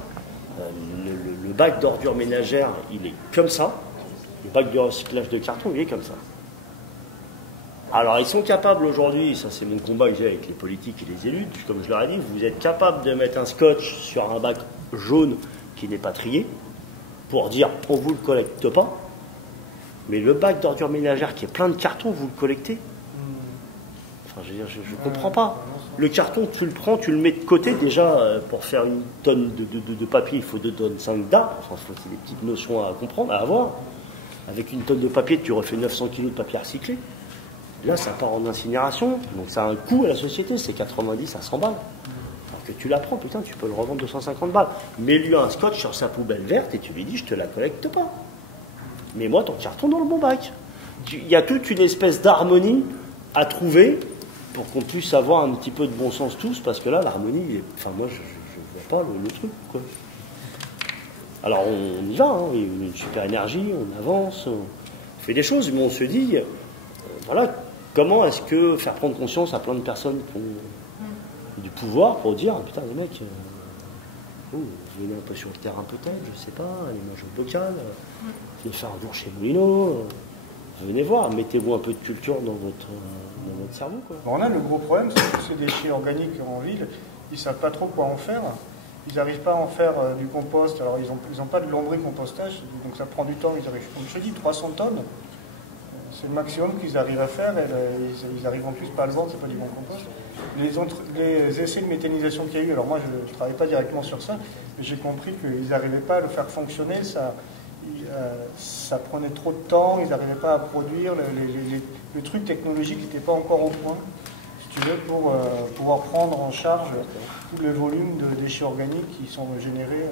le bac d'ordures ménagères, il est comme ça. Le bac de recyclage de carton, il est comme ça. Alors, ils sont capables aujourd'hui, ça c'est mon combat que j'ai avec les politiques et les élus, comme je leur ai dit, vous êtes capables de mettre un scotch sur un bac jaune qui n'est pas trié, pour dire on ne vous le collecte pas, mais le bac d'ordures ménagères qui est plein de cartons, vous le collectez. Enfin, je veux dire, je ne comprends pas. Le carton, tu le prends, tu le mets de côté. Déjà, pour faire une tonne de papier, il faut 2 tonnes 5 d'art. Enfin, c'est des petites notions à comprendre, à avoir. Avec une tonne de papier, tu refais 900 kg de papier recyclé. Là, ça part en incinération, donc ça a un coût à la société, c'est 90 à 100 balles. Alors que tu la prends, putain, tu peux le revendre 250 balles. Mets-lui un scotch sur sa poubelle verte et tu lui dis, je te la collecte pas. Mets-moi ton carton dans le bon bac. Il y a toute une espèce d'harmonie à trouver pour qu'on puisse avoir un petit peu de bon sens tous, parce que là, l'harmonie, enfin moi, je vois pas le truc, quoi. Alors on y va, hein, il y a une super énergie, on avance, on fait des choses, mais on se dit, voilà, comment est-ce que faire prendre conscience à plein de personnes qui ont du pouvoir pour dire, putain les mecs, vous venez un peu sur le terrain peut-être, je sais pas, allez manger au bocal, venez faire un jour chez Moulineau, venez voir, mettez-vous un peu de culture dans votre cerveau, quoi. Bon, on a le gros problème, c'est que ces déchets organiques en ville, ils ne savent pas trop quoi en faire. Ils n'arrivent pas à en faire du compost, alors ils n'ont pas de lombricompostage, donc ça prend du temps, ils arrivent, comme je te dis, 300 tonnes. C'est le maximum qu'ils arrivent à faire, et ils arrivent en plus pas à le vendre, c'est pas du bon compost. Les essais de méthanisation qu'il y a eu, alors moi je ne travaille pas directement sur ça, mais j'ai compris qu'ils n'arrivaient pas à le faire fonctionner, ça prenait trop de temps, ils n'arrivaient pas à produire, le truc technologique n'était pas encore au point, si tu veux, pour pouvoir prendre en charge tout le volume de déchets organiques qui sont générés.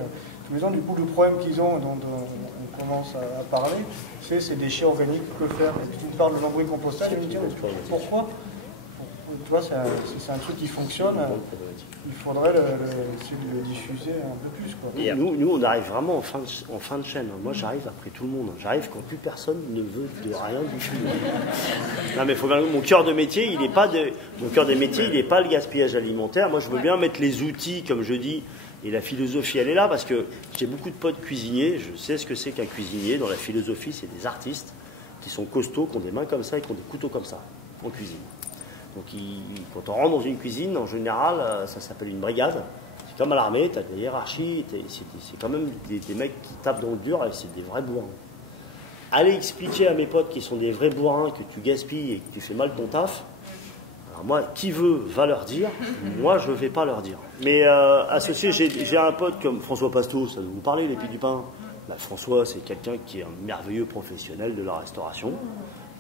Du coup, le problème qu'ils ont, dont on commence à parler, c'est ces déchets organiques, que faire. Et puis tu me parles de lombricompostage, je me dis, pourquoi? Tu vois, c'est un truc qui fonctionne, il faudrait essayer de le diffuser un peu plus, quoi. Et nous, on arrive vraiment en fin de chaîne. Moi, j'arrive après tout le monde. J'arrive quand plus personne ne veut de rien diffuser. Non, mais mon cœur de métier, il n'est pas le gaspillage alimentaire. Moi, je veux bien mettre les outils, comme je dis, et la philosophie, elle est là, parce que j'ai beaucoup de potes cuisiniers. Je sais ce que c'est qu'un cuisinier. Dans la philosophie, c'est des artistes qui sont costauds, qui ont des mains comme ça et qui ont des couteaux comme ça en cuisine. Donc quand on rentre dans une cuisine, en général, ça s'appelle une brigade. C'est comme à l'armée, tu as des hiérarchies, c'est quand même des mecs qui tapent dans le dur, et c'est des vrais bourrins. Allez expliquer à mes potes qui sont des vrais bourrins, que tu gaspilles et que tu fais mal ton taf. Alors moi, qui veut va leur dire, moi je ne vais pas leur dire. Mais associé, j'ai un pote comme François Pasteau, ça doit vous parler, les Pieds du Pain. Bah, François, c'est quelqu'un qui est un merveilleux professionnel de la restauration,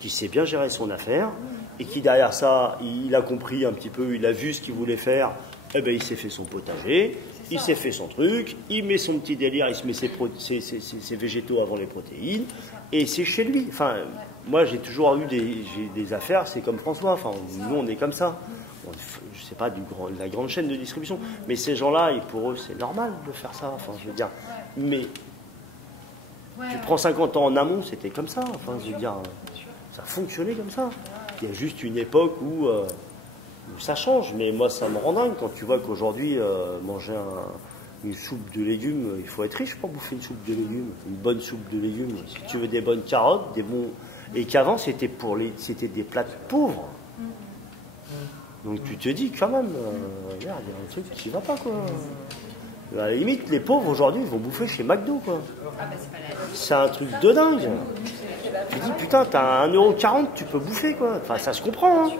qui sait bien gérer son affaire, et qui derrière ça, il a compris un petit peu, il a vu ce qu'il voulait faire, eh ben, il s'est fait son potager, il s'est fait son truc, il met son petit délire, il se met ses végétaux avant les protéines, et c'est chez lui. Enfin, moi j'ai toujours eu des affaires, c'est comme François, enfin, nous on est comme ça. Je sais pas de la grande chaîne de distribution, mais ces gens-là, pour eux c'est normal de faire ça, enfin je veux dire, mais tu prends 50 ans en amont, c'était comme ça, enfin je veux dire, ça fonctionnait comme ça. Il y a juste une époque où ça change, mais moi ça me rend dingue quand tu vois qu'aujourd'hui, manger une soupe de légumes, il faut être riche pour bouffer une soupe de légumes, une bonne soupe de légumes. Si tu veux des bonnes carottes, des bons... Et qu'avant c'était des plats de pauvres. Donc tu te dis quand même, regarde, il y a un truc qui va pas quoi. À la limite, les pauvres aujourd'hui, ils vont bouffer chez McDo quoi. C'est un truc de dingue. Tu dis putain, t'as 1,40 €, tu peux bouffer quoi. Enfin ça se comprend. Hein.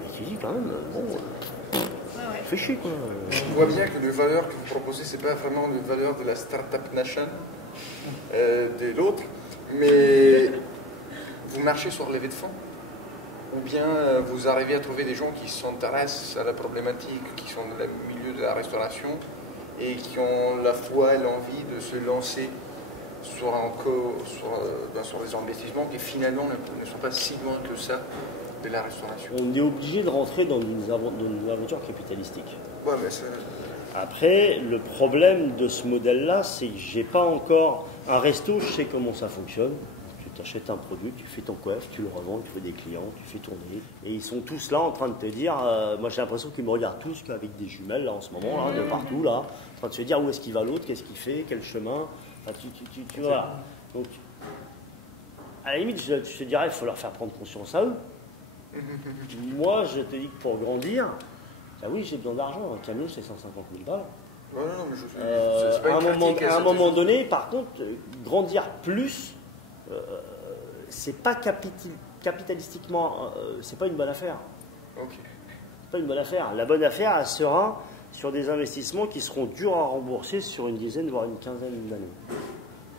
Mais tu dis quand même, bon, fais chier quoi. On voit bien que les valeurs que vous proposez, c'est pas vraiment les valeurs de la Startup Nation, de l'autre, mais vous marchez sur levée de fonds. Ou bien vous arrivez à trouver des gens qui s'intéressent à la problématique, qui sont dans le milieu de la restauration et qui ont la foi et l'envie de se lancer sur des investissements qui finalement ne sont pas si loin que ça de la restauration. On est obligé de rentrer dans une aventure capitalistique. Ouais, mais après, le problème de ce modèle-là, c'est que j'ai pas encore... Un resto, je sais comment ça fonctionne. Tu achètes un produit, tu fais ton coiffe, tu le revends, tu fais des clients, tu fais tourner. Et ils sont tous là en train de te dire, moi j'ai l'impression qu'ils me regardent tous qu'avec des jumelles là en ce moment, là, de partout là, en train de se dire où est-ce qu'il va l'autre, qu'est-ce qu'il fait, quel chemin. Enfin, tu vois. Donc, à la limite, je te dirais, il faut leur faire prendre conscience à eux. Moi, je te dis que pour grandir, ah oui, j'ai besoin d'argent. Un camion, c'est 150 000 balles. Ouais, non, mais c'est pas à un moment donné, par contre, grandir plus, c'est pas capitalistiquement, c'est pas une bonne affaire. Okay. C'est pas une bonne affaire. La bonne affaire, elle sera sur des investissements qui seront durs à rembourser sur une dizaine, voire une quinzaine d'années.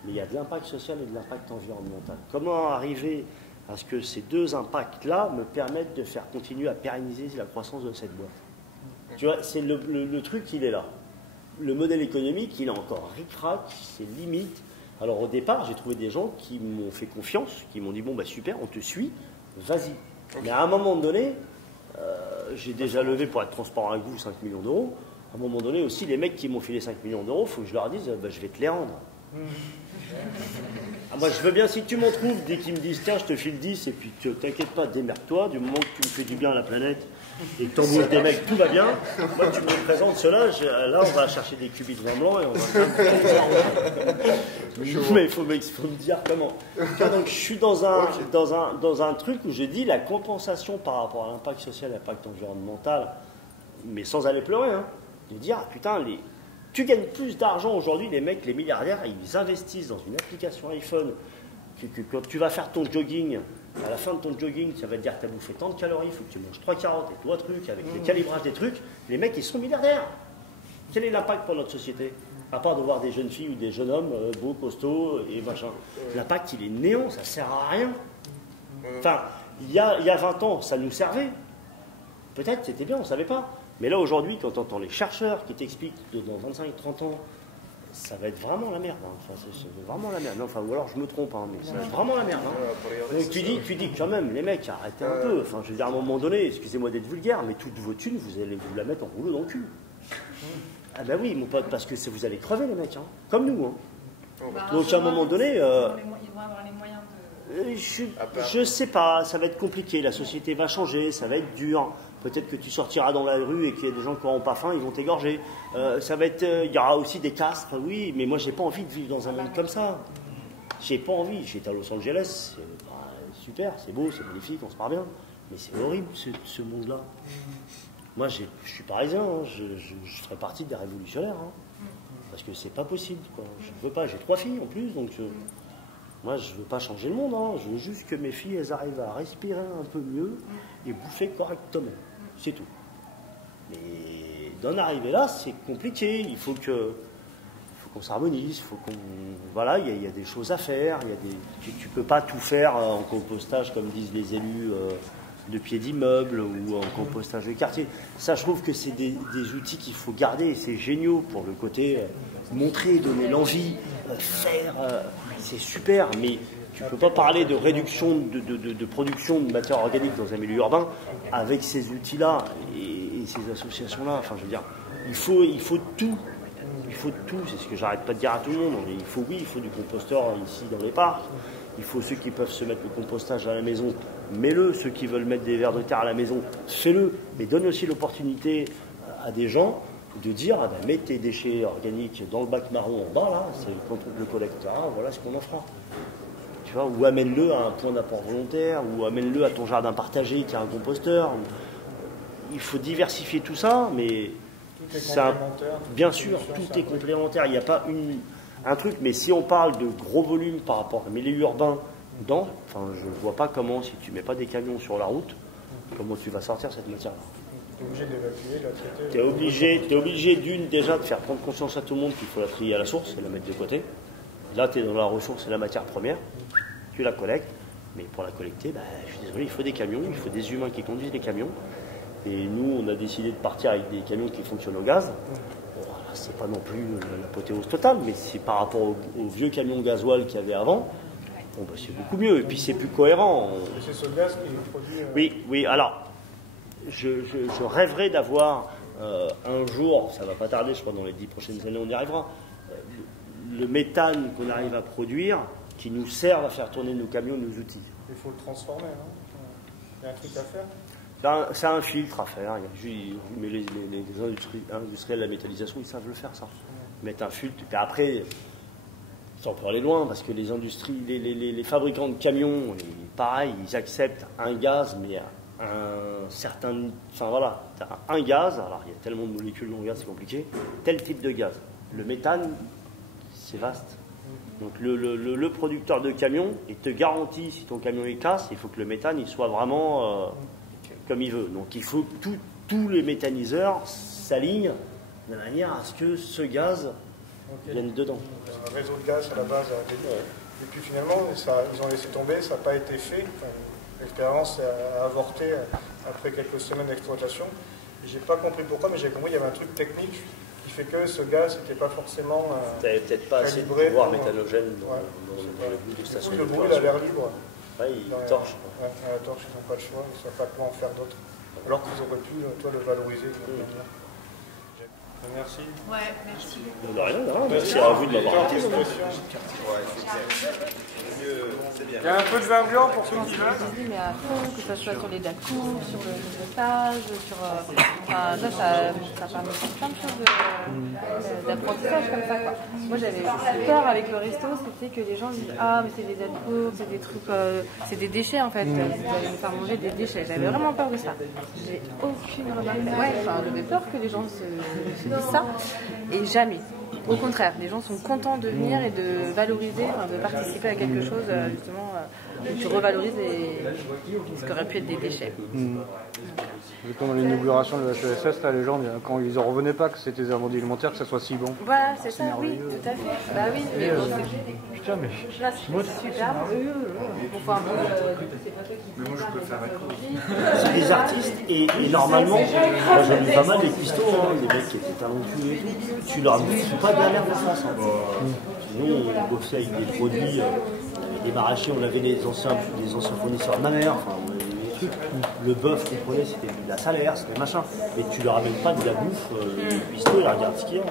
Mais il y a de l'impact social et de l'impact environnemental. Comment arriver à ce que ces deux impacts-là me permettent de faire continuer à pérenniser la croissance de cette boîte? Tu vois, c'est le truc, il est là. Le modèle économique, il est encore ric-rac, c'est limite. Alors au départ, j'ai trouvé des gens qui m'ont fait confiance, qui m'ont dit bon bah super, on te suit, vas-y. Okay. Mais à un moment donné, j'ai déjà levé, pour être transparent avec vous, 5 millions d'euros. À un moment donné aussi, les mecs qui m'ont filé 5 millions d'euros, il faut que je leur dise bah, je vais te les rendre. Ah, moi je veux bien, si tu m'en trouves, dès qu'ils me disent tiens je te file 10 et puis t'inquiète pas, démerde-toi, du moment que tu me fais du bien à la planète et que t'embauches des mecs, tout va bien. Moi tu me présentes cela, là on va chercher des cubits de vin blanc et on va faire mais il faut me dire comment. Donc je suis dans un truc où j'ai dit la compensation par rapport à l'impact social et l'impact environnemental, mais sans aller pleurer, hein, de dire ah, putain, tu gagnes plus d'argent aujourd'hui, les mecs, les milliardaires, ils investissent dans une application iPhone. Quand tu vas faire ton jogging, à la fin de ton jogging, ça va te dire que tu as bouffé tant de calories, il faut que tu manges 3 carottes et 3 trucs, avec les calibrages des trucs. Les mecs, ils sont milliardaires. Quel est l'impact pour notre société? À part de voir des jeunes filles ou des jeunes hommes beaux, costauds et machin. L'impact, il est néant, ça sert à rien. Enfin, il y a 20 ans, ça nous servait. Peut-être, c'était bien, on ne savait pas. Mais là, aujourd'hui, quand tu entends les chercheurs qui t'expliquent que dans 25-30 ans, ça va être vraiment la merde. Hein. Enfin, c'est vraiment la merde. Non, enfin, ou alors je me trompe, hein, mais ça va être vraiment la merde. Hein. Donc tu dis quand même, les mecs, arrêtez un peu. Enfin, je veux dire, à un moment donné, excusez-moi d'être vulgaire, mais toute vos thunes, vous allez vous la mettre en rouleau dans le cul. Ah ben oui, mon pote, parce que vous allez crever, les mecs, hein. Comme nous. Hein. Donc à un moment donné... Ils vont avoir les moyens de... Je sais pas, ça va être compliqué, la société va changer, ça va être dur. Peut-être que tu sortiras dans la rue et qu'il y a des gens qui n'auront pas faim, ils vont t'égorger. Ça va être, il y aura aussi des castres, oui, mais moi j'ai pas envie de vivre dans un monde comme ça. J'ai pas envie. J'étais à Los Angeles, c'est super, c'est beau, c'est magnifique, on se parle bien, mais c'est horrible ce monde-là. Moi je suis parisien, hein, je ferai partie des révolutionnaires, hein, parce que c'est pas possible, quoi. Je veux pas, j'ai 3 filles en plus, donc moi je veux pas changer le monde, hein. Je veux juste que mes filles elles arrivent à respirer un peu mieux et bouffer correctement. C'est tout. Mais d'en arriver là, c'est compliqué. Il faut qu'on s'harmonise. Il faut qu'on, voilà, il y a des choses à faire. Tu peux pas tout faire en compostage, comme disent les élus, de pied d'immeuble ou en compostage de quartier. Ça, je trouve que c'est des outils qu'il faut garder. Et c'est génial pour le côté montrer, donner l'envie, faire. C'est super, mais tu ne peux pas parler de réduction de production de matière organique dans un milieu urbain avec ces outils-là et ces associations-là. Enfin, je veux dire, il faut tout. Il faut tout, c'est ce que j'arrête pas de dire à tout le monde. Il faut du composteur ici dans les parcs. Il faut ceux qui peuvent se mettre le compostage à la maison mets-le. Ceux qui veulent mettre des vers de terre à la maison, fais-le. Mais donne aussi l'opportunité à des gens de dire, ah ben, mets tes déchets organiques dans le bac marron en bas, là, c'est quand on le collecte, voilà ce qu'on en fera. Tu vois, ou amène-le à un point d'apport volontaire, ou amène-le à ton jardin partagé qui a un composteur. Il faut diversifier tout ça, mais bien sûr, tout est complémentaire. Il n'y a pas un truc, mais si on parle de gros volume par rapport à un milieu urbain, je ne vois pas comment, si tu ne mets pas des camions sur la route, comment tu vas sortir cette matière-là. Tu es obligé de l'évacuer, de la traiter. Tu es obligé déjà de faire prendre conscience à tout le monde qu'il faut la trier à la source et la mettre de côté. Là, tu es dans la ressource et la matière première, tu la collectes, mais pour la collecter, je suis désolé, il faut des camions, il faut des humains qui conduisent les camions. Et nous, on a décidé de partir avec des camions qui fonctionnent au gaz. Bon, c'est pas non plus l'apothéose totale, mais c'est par rapport aux vieux camions gasoil qu'il y avait avant. Bon, c'est beaucoup mieux, et puis c'est plus cohérent. C'est ce gaz qui produit... Oui, alors, je rêverais d'avoir un jour, ça va pas tarder, je crois dans les 10 prochaines années on y arrivera, le méthane qu'on arrive à produire qui nous serve à faire tourner nos camions, nos outils. Il faut le transformer, non? Il y a un truc à faire? C'est un filtre à faire, mais les industriels de la métallisation, ils savent le faire, ça. Ils mettent un filtre, et après, on peut aller loin, parce que les industries, les fabricants de camions, pareil, ils acceptent un gaz, mais un certain... Enfin voilà, un gaz, alors il y a tellement de molécules dans le gaz, c'est compliqué, tel type de gaz. Le méthane, c'est vaste. Donc le producteur de camion, il te garantit, si ton camion est casse, il faut que le méthane, il soit vraiment... comme il veut. Donc il faut que tous les méthaniseurs s'alignent de manière à ce que ce gaz vienne dedans. Un réseau de gaz à la base a été... Et puis finalement, ils ont laissé tomber, ça n'a pas été fait. L'expérience a avorté après quelques semaines d'exploitation. J'ai pas compris pourquoi, mais j'ai compris qu'il y avait un truc technique qui fait que ce gaz n'était pas forcément... Tu n'avais peut-être pas assez de pouvoir méthanogène dans le bout de station. Le bout, il a l'air libre. Ouais, il torche. La torche, ils n'ont pas le choix, ils ne savent pas quoi en faire d'autre. Alors qu'ils auraient pu, toi, le valoriser. Merci. Ouais, merci. De rien, merci à vous de m'avoir été. Il y a un peu de vin blanc pour ce moment-là. Je dis, mais à fond, que ce soit sur les dacous, sur le montage, sur. Enfin, ça permet de faire plein de choses d'apprentissage comme ça, quoi. Moi, j'avais peur avec le resto, c'était que les gens disent, ah, mais c'est des dacous, c'est des trucs, c'est des déchets en fait, vous allez me faire manger des déchets. J'avais vraiment peur de ça. J'ai aucune remarque. Ouais, enfin, j'avais peur que les gens se disent ça, et jamais. Au contraire, les gens sont contents de venir et de valoriser, de participer à quelque chose justement où tu revalorises ce qui aurait pu être des déchets. Comme l'inauguration de la HESS, là, les gens, quand ils en revenaient pas que c'était des invendus alimentaires, que ça soit si bon. Voilà, c'est ça, oui, tout à fait. Bah oui, mais bon, putain, mais... Là, c'est super. Pour faire un peu... moi, je peux faire C'est des artistes, et normalement, moi j'en ai pas mal des cuistots, des mecs qui étaient talentueux et tout. Tu leur dis, c'est pas de la merde en France. Nous, on bossait avec des produits, des maraîchers, on avait des anciens fournisseurs de ma mère, enfin, le bœuf qu'on prenait, c'était de la salaire, c'était machin. Et tu leur amènes pas de la bouffe, le cuistot, il regarde ce qu'il y a.